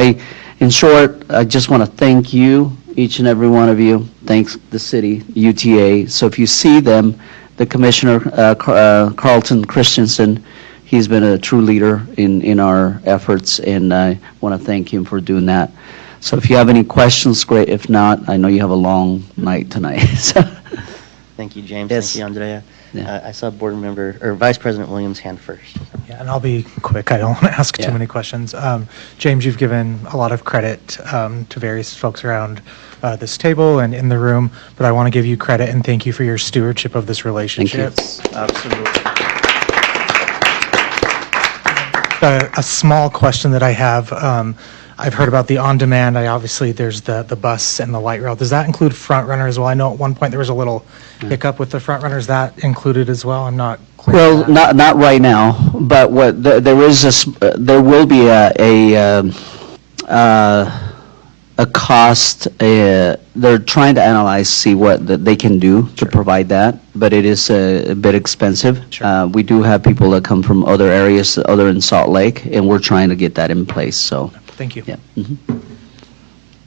in short, I just want to thank you, each and every one of you. Thanks the city, UTA. So if you see them, the Commissioner, Carlton Christensen, he's been a true leader in our efforts, and I want to thank him for doing that. So if you have any questions, great. If not, I know you have a long night tonight. So. Thank you, James. Yes. Thank you, Andrea. Yeah. I saw Board Member, or Vice President Williams' hand first. Yeah, and I'll be quick. I don't want to ask too many questions. James, you've given a lot of credit to various folks around this table and in the room, but I want to give you credit and thank you for your stewardship of this relationship. Thank you. Absolutely. A small question that I have. I've heard about the on-demand. Obviously, there's the bus and the light rail. Does that include front runner as well? I know at one point there was a little hiccup with the front runner. Is that included as well? I'm not clear. Well, not right now, but what there will be a cost. They're trying to analyze, see what they can do to provide that, but it is a bit expensive. Sure. We do have people that come from other areas other than Salt Lake, and we're trying to get that in place. So. Thank you. Yeah. Mm-hmm.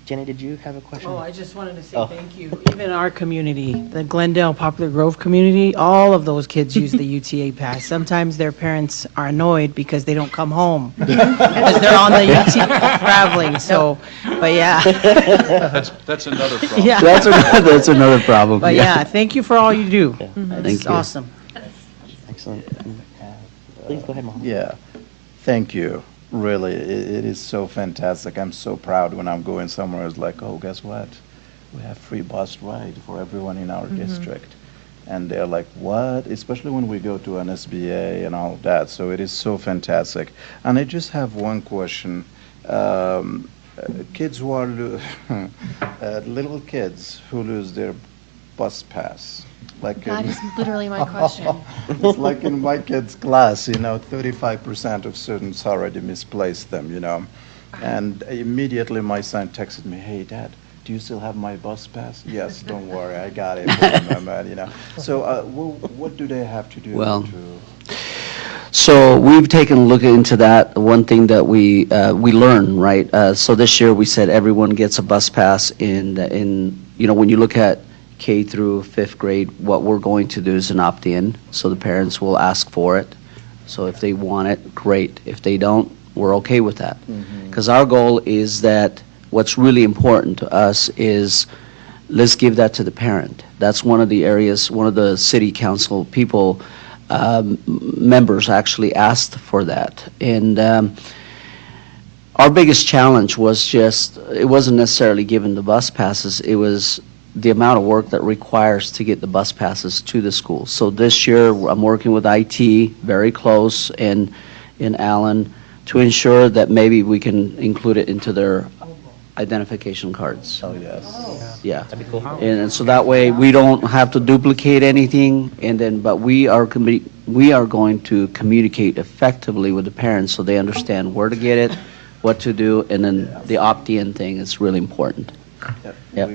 Jenny, did you have a question? Oh, I just wanted to say thank you. Even our community, the Glendale Poplar Grove community, all of those kids use the UTA pass. Sometimes their parents are annoyed because they don't come home because they're on the UTA traveling. So, but yeah. That's another problem. Yeah. That's another problem. But yeah, thank you for all you do. Thank It's you. awesome. Excellent. Please go ahead, Mohammed. Yeah, thank you. Really, it is so fantastic. I'm so proud when I'm going somewhere. It's like, oh, guess what? We have free bus ride for everyone in our district. And they're like, what? Especially when we go to an SBA and all that. So it is so fantastic. And I just have one question. Kids who are, little kids who lose their bus pass. Like That in- is literally my question. It's like in my kid's class, 35% of students already misplaced them, And immediately my son texted me, "Hey, Dad, do you still have my bus pass?" "Yes, don't worry, I got it." So what do they have to do Well, to... So we've taken a look into that. One thing that we learn, right? So this year we said everyone gets a bus pass. When you look at K through 5th grade, what we're going to do is an opt-in. So the parents will ask for it. So if they want it, great. If they don't, we're okay with that. Because our goal is that what's really important to us is let's give that to the parent. That's one of the areas, one of the city council people, members actually asked for that. And our biggest challenge was it wasn't necessarily giving the bus passes, it was the amount of work that requires to get the bus passes to the school. So this year, I'm working with IT very close in Allen to ensure that maybe we can include it into their identification cards. Oh, yes. Yeah. That'd be cool. And so that way, we don't have to duplicate anything, but we are going to communicate effectively with the parents so they understand where to get it, what to do, and then the opt-in thing is really important. Yep.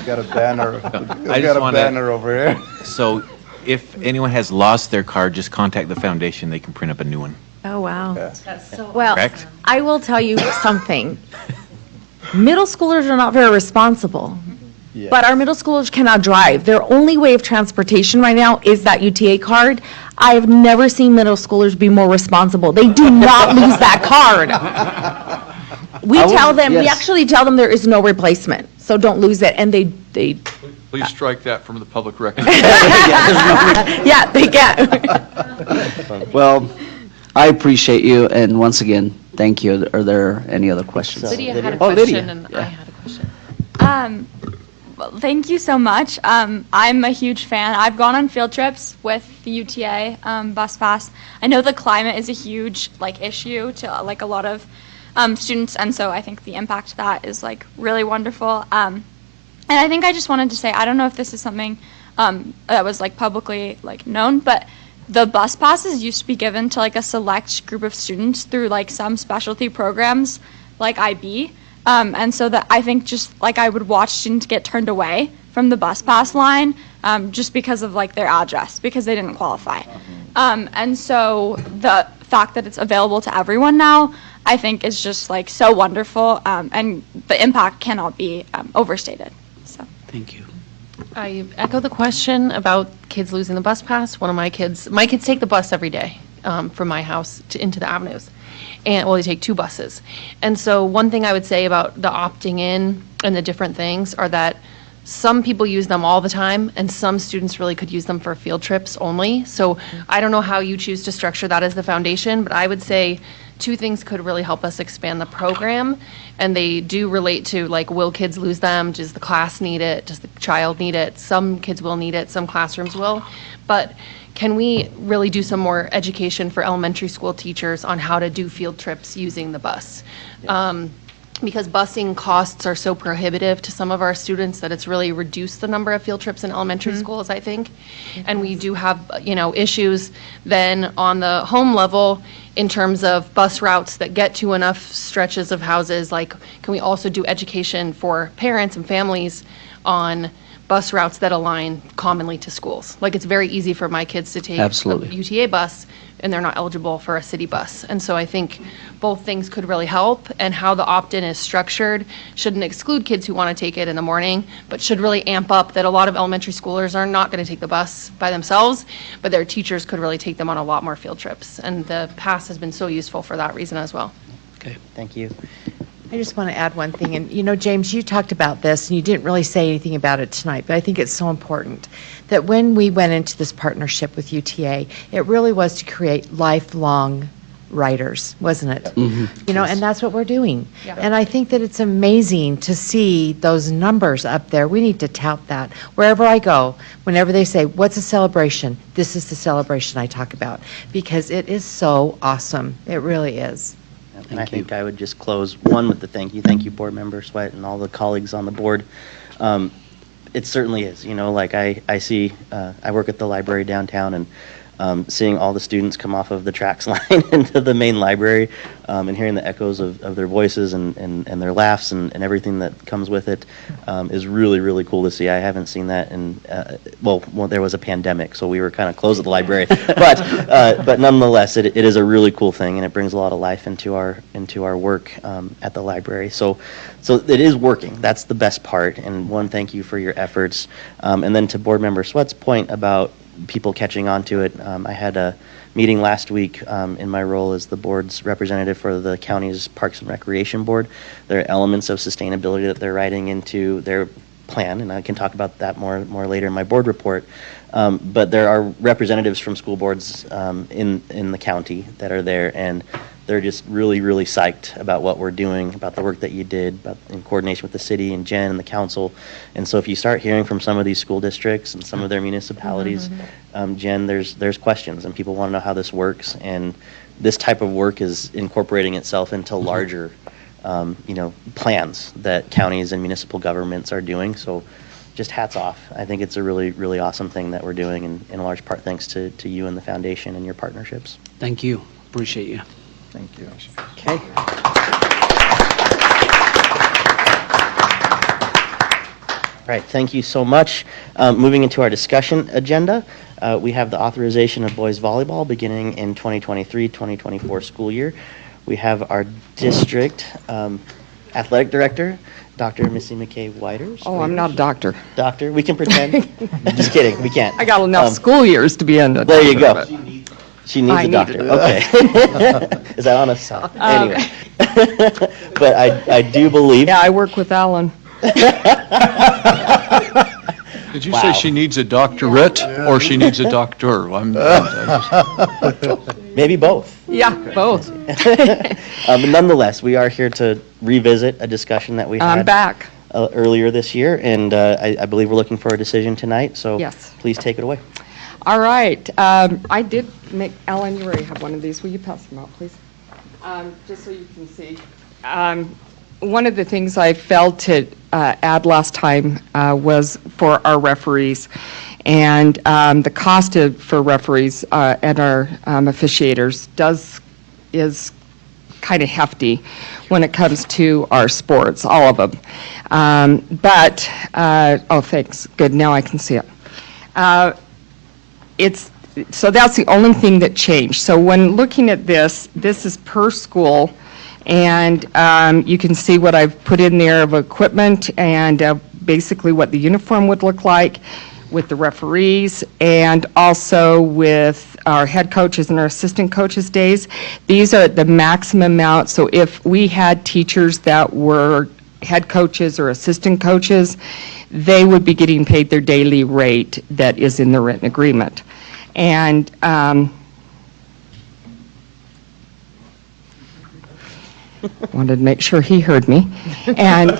We got a banner. I just wanna- banner over here. So if anyone has lost their card, just contact the foundation. They can print up a new one. Oh, wow. That's so Well, Correct? I will tell you something. Middle schoolers are not very responsible. But our middle schoolers cannot drive. Their only way of transportation right now is that UTA card. I have never seen middle schoolers be more responsible. They do not lose that card. We actually tell them there is no replacement, so don't lose it. And they Please strike that from the public record. yeah, they can. Well, I appreciate you, and once again, thank you. Are there any other questions? Lydia had a Oh, Lydia. question, and I had a question. Well, thank you so much. I'm a huge fan. I've gone on field trips with the UTA bus pass. I know the climate is a huge issue to a lot of students, and so I think the impact of that is really wonderful. And I think I just wanted to say, I don't know if this is something that was publicly known, but the bus passes used to be given to a select group of students through some specialty programs like IB. And so that I think just I would watch students get turned away from the bus pass line just because of their address, because they didn't qualify. And so the fact that it's available to everyone now, I think is just so wonderful, and the impact cannot be overstated. So Thank you. I echo the question about kids losing the bus pass. One of my kids take the bus every day from my house into the avenues. And they take 2 buses. And so one thing I would say about the opting in and the different things are that some people use them all the time, and some students really could use them for field trips only. So I don't know how you choose to structure that as the foundation, but I would say 2 things could really help us expand the program, and they do relate to will kids lose them? Does the class need it? Does the child need it? Some kids will need it, some classrooms will. But can we really do some more education for elementary school teachers on how to do field trips using the bus? Because busing costs are so prohibitive to some of our students that it's really reduced the number of field trips in elementary schools, I think. And we do have, issues then on the home level in terms of bus routes that get to enough stretches of houses. Can we also do education for parents and families on bus routes that align commonly to schools? It's very easy for my kids to take Absolutely. a UTA bus, and they're not eligible for a city bus. And so I think both things could really help, and how the opt-in is structured shouldn't exclude kids who want to take it in the morning, but should really amp up that a lot of elementary schoolers are not going to take the bus by themselves, but their teachers could really take them on a lot more field trips. And the pass has been so useful for that reason as well. Okay, thank you. I just want to add one thing. And, James, you talked about this, and you didn't really say anything about it tonight, but I think it's so important that when we went into this partnership with UTA, it really was to create lifelong writers, wasn't it? And that's what we're doing. Yeah. And I think that it's amazing to see those numbers up there. We need to tout that. Wherever I go, whenever they say, what's a celebration? This is the celebration I talk about, because it is so awesome. It really is. And I think I would just close, one, with the thank you. Thank you, Board Member Sweat and all the colleagues on the board. It certainly is. You know, like I see, I work at the library downtown, and seeing all the students come off of the tracks line into the main library, and hearing the echoes of their voices and their laughs and everything that comes with it is really, really cool to see. I haven't seen that in, well, there was a pandemic, so we were kind of closed at the library. But nonetheless, it is a really cool thing, and it brings a lot of life into our work at the library. So it is working. That's the best part. And one, thank you for your efforts. And then to Board Member Sweat's point about people catching on to it, I had a meeting last week in my role as the board's representative for the county's Parks and Recreation Board. There are elements of sustainability that they're writing into their plan, and I can talk about that more later in my board report. But there are representatives from school boards in the county that are there, and they're just really, really psyched about what we're doing, about the work that you did, about in coordination with the city and Jen and the council. And so if you start hearing from some of these school districts and some of their municipalities, Jen, there's questions, and people want to know how this works. And this type of work is incorporating itself into larger, plans that counties and municipal governments are doing. So just hats off. I think it's a really, really awesome thing that we're doing, and in large part thanks to you and the foundation and your partnerships. Thank you. Appreciate you. Thank you. Okay. All right, thank you so much. Moving into our discussion agenda, we have the authorization of boys volleyball beginning in 2023-2024 school year. We have our district athletic director, Dr. Missy McKay-Whiters. Oh, I'm not a doctor. Doctor, we can pretend. Just kidding, we can't. I got enough school years to be in a There you go. but- She needs I a need doctor. it. Okay. Is that on a song? Anyway. But I do believe. Yeah, I work with Alan. Did you say she needs a doctorate or she needs a doctor? Maybe both. Yeah, both. But nonetheless, we are here to revisit a discussion that we had. I'm back. Earlier this year, and I believe we're looking for a decision tonight. So Yes. please take it away. All right. I did make, Alan, you already have one of these. Will you pass them out, please? Just so you can see. One of the things I failed to add last time was for our referees. And the cost for referees and our officiators is kind of hefty when it comes to our sports, all of them. Oh, thanks. Good. Now I can see it. So that's the only thing that changed. So when looking at this is per school, and you can see what I've put in there of equipment and basically what the uniform would look like with the referees, and also with our head coaches and our assistant coaches' days. These are the maximum amount. So if we had teachers that were head coaches or assistant coaches, they would be getting paid their daily rate that is in the written agreement. And wanted to make sure he heard me. And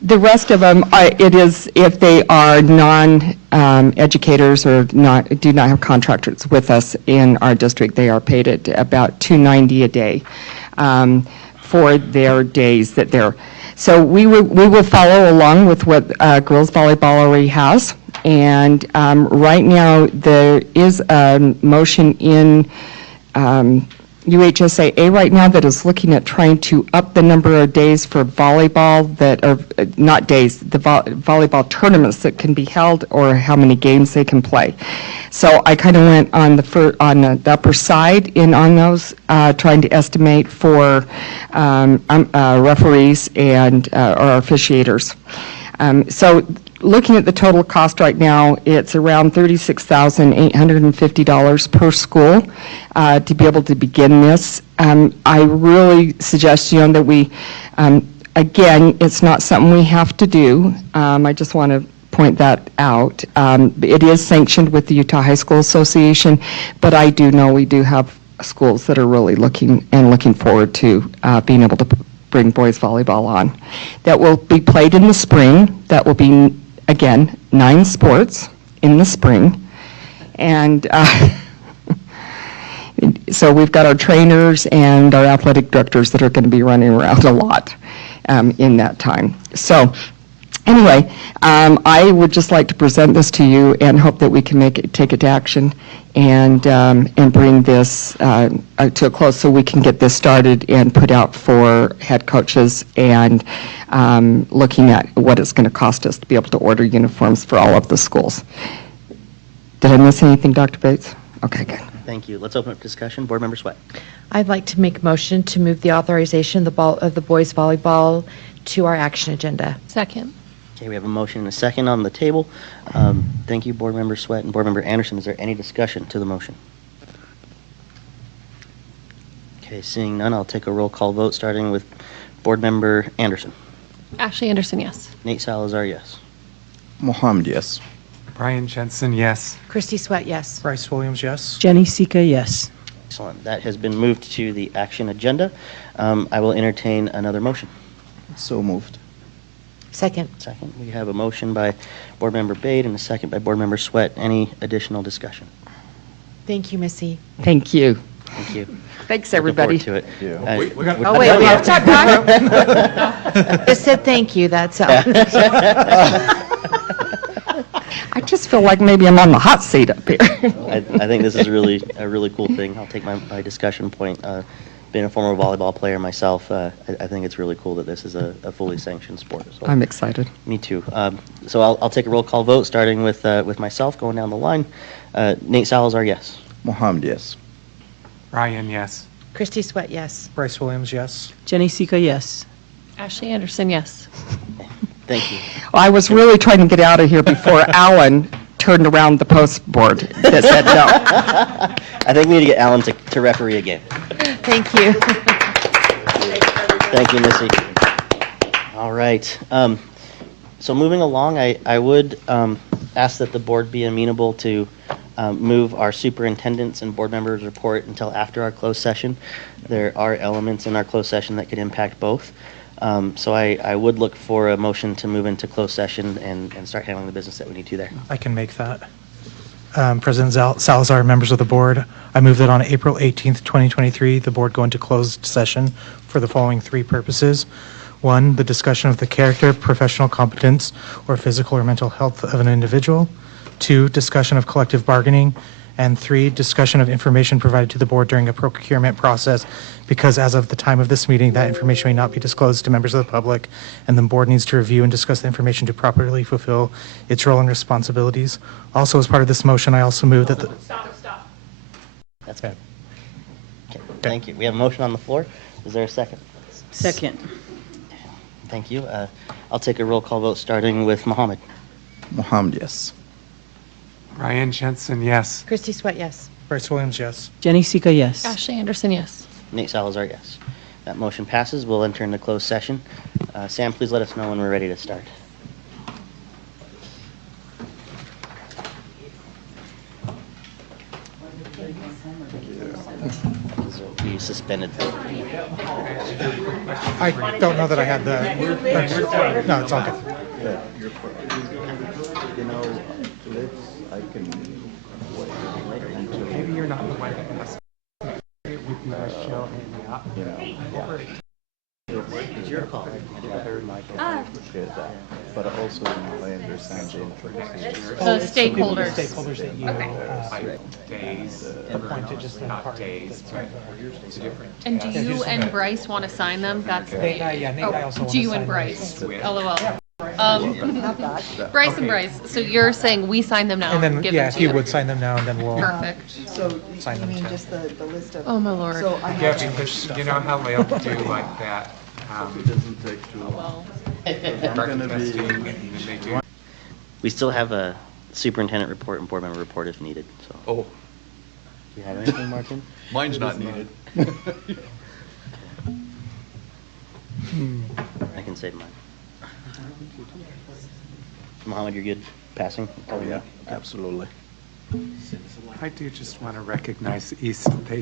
the rest of them, it is if they are non-educators or do not have contractors with us in our district, they are paid at about $290 a day for their days that they're. So we will follow along with what girls volleyball already has. And right now, there is a motion in UHSAA right now that is looking at trying to up the number of days for volleyball that are, not days, the volleyball tournaments that can be held or how many games they can play. So I kind of went on the upper side on those, trying to estimate for referees and or officiators. So looking at the total cost right now, it's around $36,850 per school to be able to begin this. I really suggest, that we, again, it's not something we have to do. I just want to point that out. It is sanctioned with the Utah High School Association, but I do know we do have schools that are really looking forward to being able to bring boys volleyball on. That will be played in the spring. That will be, again, 9 sports in the spring. And so we've got our trainers and our athletic directors that are going to be running around a lot. in that time. So anyway, I would just like to present this to you and hope that we can take it to action and bring this to a close so we can get this started and put out for head coaches and looking at what it's going to cost us to be able to order uniforms for all of the schools. Did I miss anything, Dr. Bates? Okay, good. Thank you. Let's open up discussion. Board Member Sweat. I'd like to make a motion to move the authorization of the boys volleyball to our action agenda. Second. Okay, we have a motion and a second on the table. Thank you, Board Member Sweat and Board Member Anderson. Is there any discussion to the motion? Okay, seeing none, I'll take a roll call vote, starting with Board Member Anderson. Ashley Anderson, yes. Nate Salazar, yes. Mohammed, yes. Brian Jensen, yes. Christy Sweat, yes. Bryce Williams, yes. Jenny Sika, yes. Excellent. That has been moved to the action agenda. I will entertain another motion. So moved. Second. Second. We have a motion by Board Member Bade and a second by Board Member Sweat. Any additional discussion? Thank you, Missy. Thank you. Thank you. Thanks, Looking everybody. forward to it. Oh, wait, we have to talk back. Just said thank you, that's all. I just feel like maybe I'm on the hot seat up here. I think this is really a really cool thing. I'll take my discussion point. Being a former volleyball player myself, I think it's really cool that this is a fully sanctioned sport. So, I'm excited. me too. So I'll take a roll call vote, starting with myself, going down the line. Nate Salazar, yes. Mohammed, yes. Brian, yes. Christy Sweat, yes. Bryce Williams, yes. Jenny Sika, yes. Ashley Anderson, yes. Thank you. Well, I was really trying to get out of here before Alan turned around the post board that said no. I think we need to get Alan to referee a game. Thank you. Thank you, Missy. All right. So moving along, I would ask that the board be amenable to move our superintendent's and board members' report until after our closed session. There are elements in our closed session that could impact both. So I would look for a motion to move into closed session and start handling the business that we need to there. I can make that. President Salazar, members of the board, I move that on April 18th, 2023, the board go into closed session for the following three purposes. One, the discussion of the character, professional competence, or physical or mental health of an individual. Two, discussion of collective bargaining. And three, discussion of information provided to the board during a procurement process, because as of the time of this meeting, that information may not be disclosed to members of the public, and the board needs to review and discuss the information to properly fulfill its role and responsibilities. Also, as part of this motion, I also move that the... Stop. That's good. Okay, thank you. We have a motion on the floor. Is there a second? Second. Thank you. I'll take a roll call vote, starting with Mohammed. Mohammed, yes. Brian Jensen, yes. Christy Sweat, yes. Bryce Williams, yes. Jenny Sika, yes. Ashley Anderson, yes. Nate Salazar, yes. That motion passes. We'll enter into closed session. Sam, please let us know when we're ready to start. We suspended. I don't know that I had the... No, it's all good. You know, I can Maybe you're not the one that has it would be a show It's your call. I appreciate that, but also I understand the intricacies. The stakeholders. Stakeholders that you days, appointed just in not part. days, but it's different. And do you and Bryce want to sign them? That's Nate, Nate, I also want do to you sign and Bryce? those. LOL. Bryce and Bryce. So you're saying we sign them now And then, give yeah, them if to you you? would sign them now, and then we'll Perfect. So sign you them mean too. just the list of? Oh, my Lord. So I Yeah, have, because you know how they'll do like that. It doesn't take too long. I'm gonna be. We still have a superintendent report and board member report if needed, so. Oh, Do you have anything, Martin? mine's not needed. I can save mine. Mohammed, you're good passing? Oh, yeah, absolutely. I do just want to recognize East. They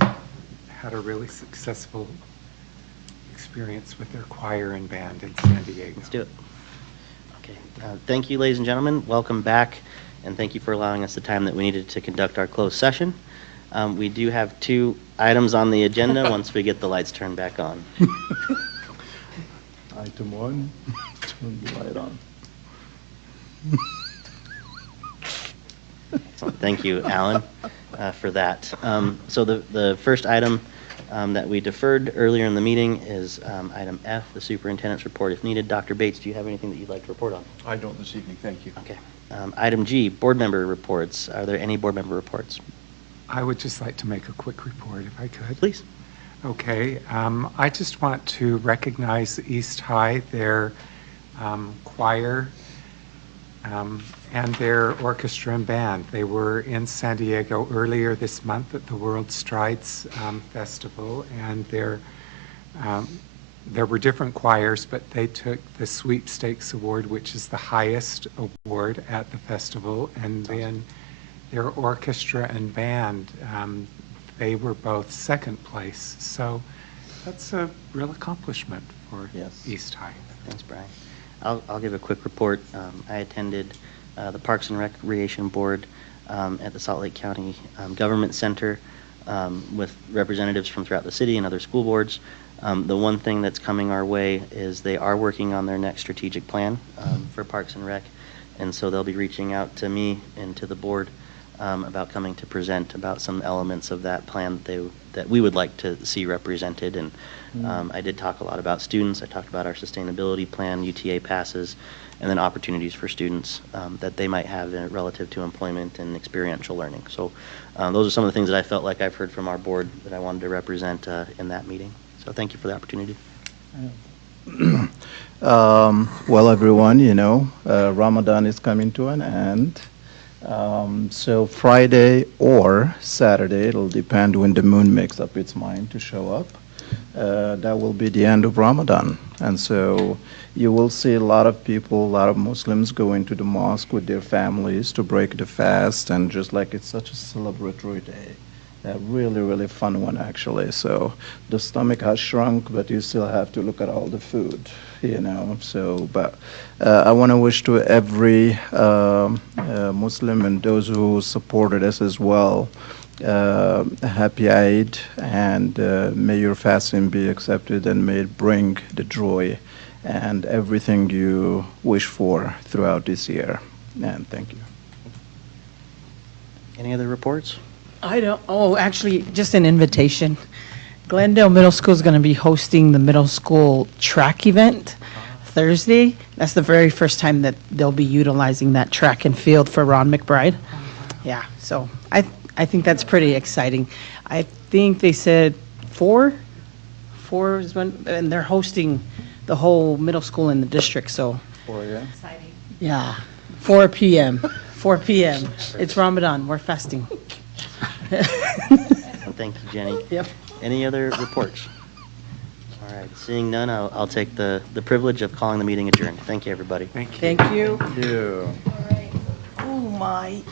had a really successful experience with their choir and band in San Diego. Let's do it. Okay. Thank you, ladies and gentlemen. Welcome back, and thank you for allowing us the time that we needed to conduct our closed session. We do have 2 items on the agenda once we get the lights turned back on. Item 1, turn the light on. Excellent. Thank you, Alan, for that. So the first item that we deferred earlier in the meeting is item F, the superintendent's report if needed. Dr. Bates, do you have anything that you'd like to report on? I don't this evening, thank you. Okay. Item G, board member reports. Are there any board member reports? I would just like to make a quick report if I could. Please. Okay. I just want to recognize East High, their choir, and their orchestra and band. They were in San Diego earlier this month at the World Strides Festival, and there were different choirs, but they took the Sweepstakes Award, which is the highest award at the festival, and then their orchestra and band, they were both second place. So that's a real accomplishment for East High. Thanks, Brian. I'll give a quick report. I attended the Parks and Recreation Board at the Salt Lake County Government Center with representatives from throughout the city and other school boards. The one thing that's coming our way is they are working on their next strategic plan for Parks and Rec, and so they'll be reaching out to me and to the board about coming to present about some elements of that plan that we would like to see represented. And I did talk a lot about students. I talked about our sustainability plan, UTA passes, and then opportunities for students that they might have relative to employment and experiential learning. So those are some of the things that I felt like I've heard from our board that I wanted to represent in that meeting. So thank you for the opportunity. Well, everyone, Ramadan is coming to an end. So Friday or Saturday, it'll depend when the moon makes up its mind to show up. That will be the end of Ramadan. And so you will see a lot of people, a lot of Muslims go into the mosque with their families to break the fast, and just like it's such a celebratory day. A really, really fun one, actually. So the stomach has shrunk, but you still have to look at all the food, So, but I want to wish to every Muslim and those who supported us as well, happy Eid, and may your fasting be accepted, and may it bring the joy and everything you wish for throughout this year. And thank you. Any other reports? Actually, just an invitation. Glendale Middle School is going to be hosting the middle school track event Thursday. That's the very first time that they'll be utilizing that track and field for Ron McBride. Yeah, so I think that's pretty exciting. I think they said four is when, and they're hosting the whole middle school in the district, so. 4 a.m.? Yeah, 4 p.m. 4 p.m. It's Ramadan, we're fasting. Well, thank you, Jenny. Yep. Any other reports? All right, seeing none, I'll take the privilege of calling the meeting adjourned. Thank you, everybody. Thank you. Thank you. Oh, my.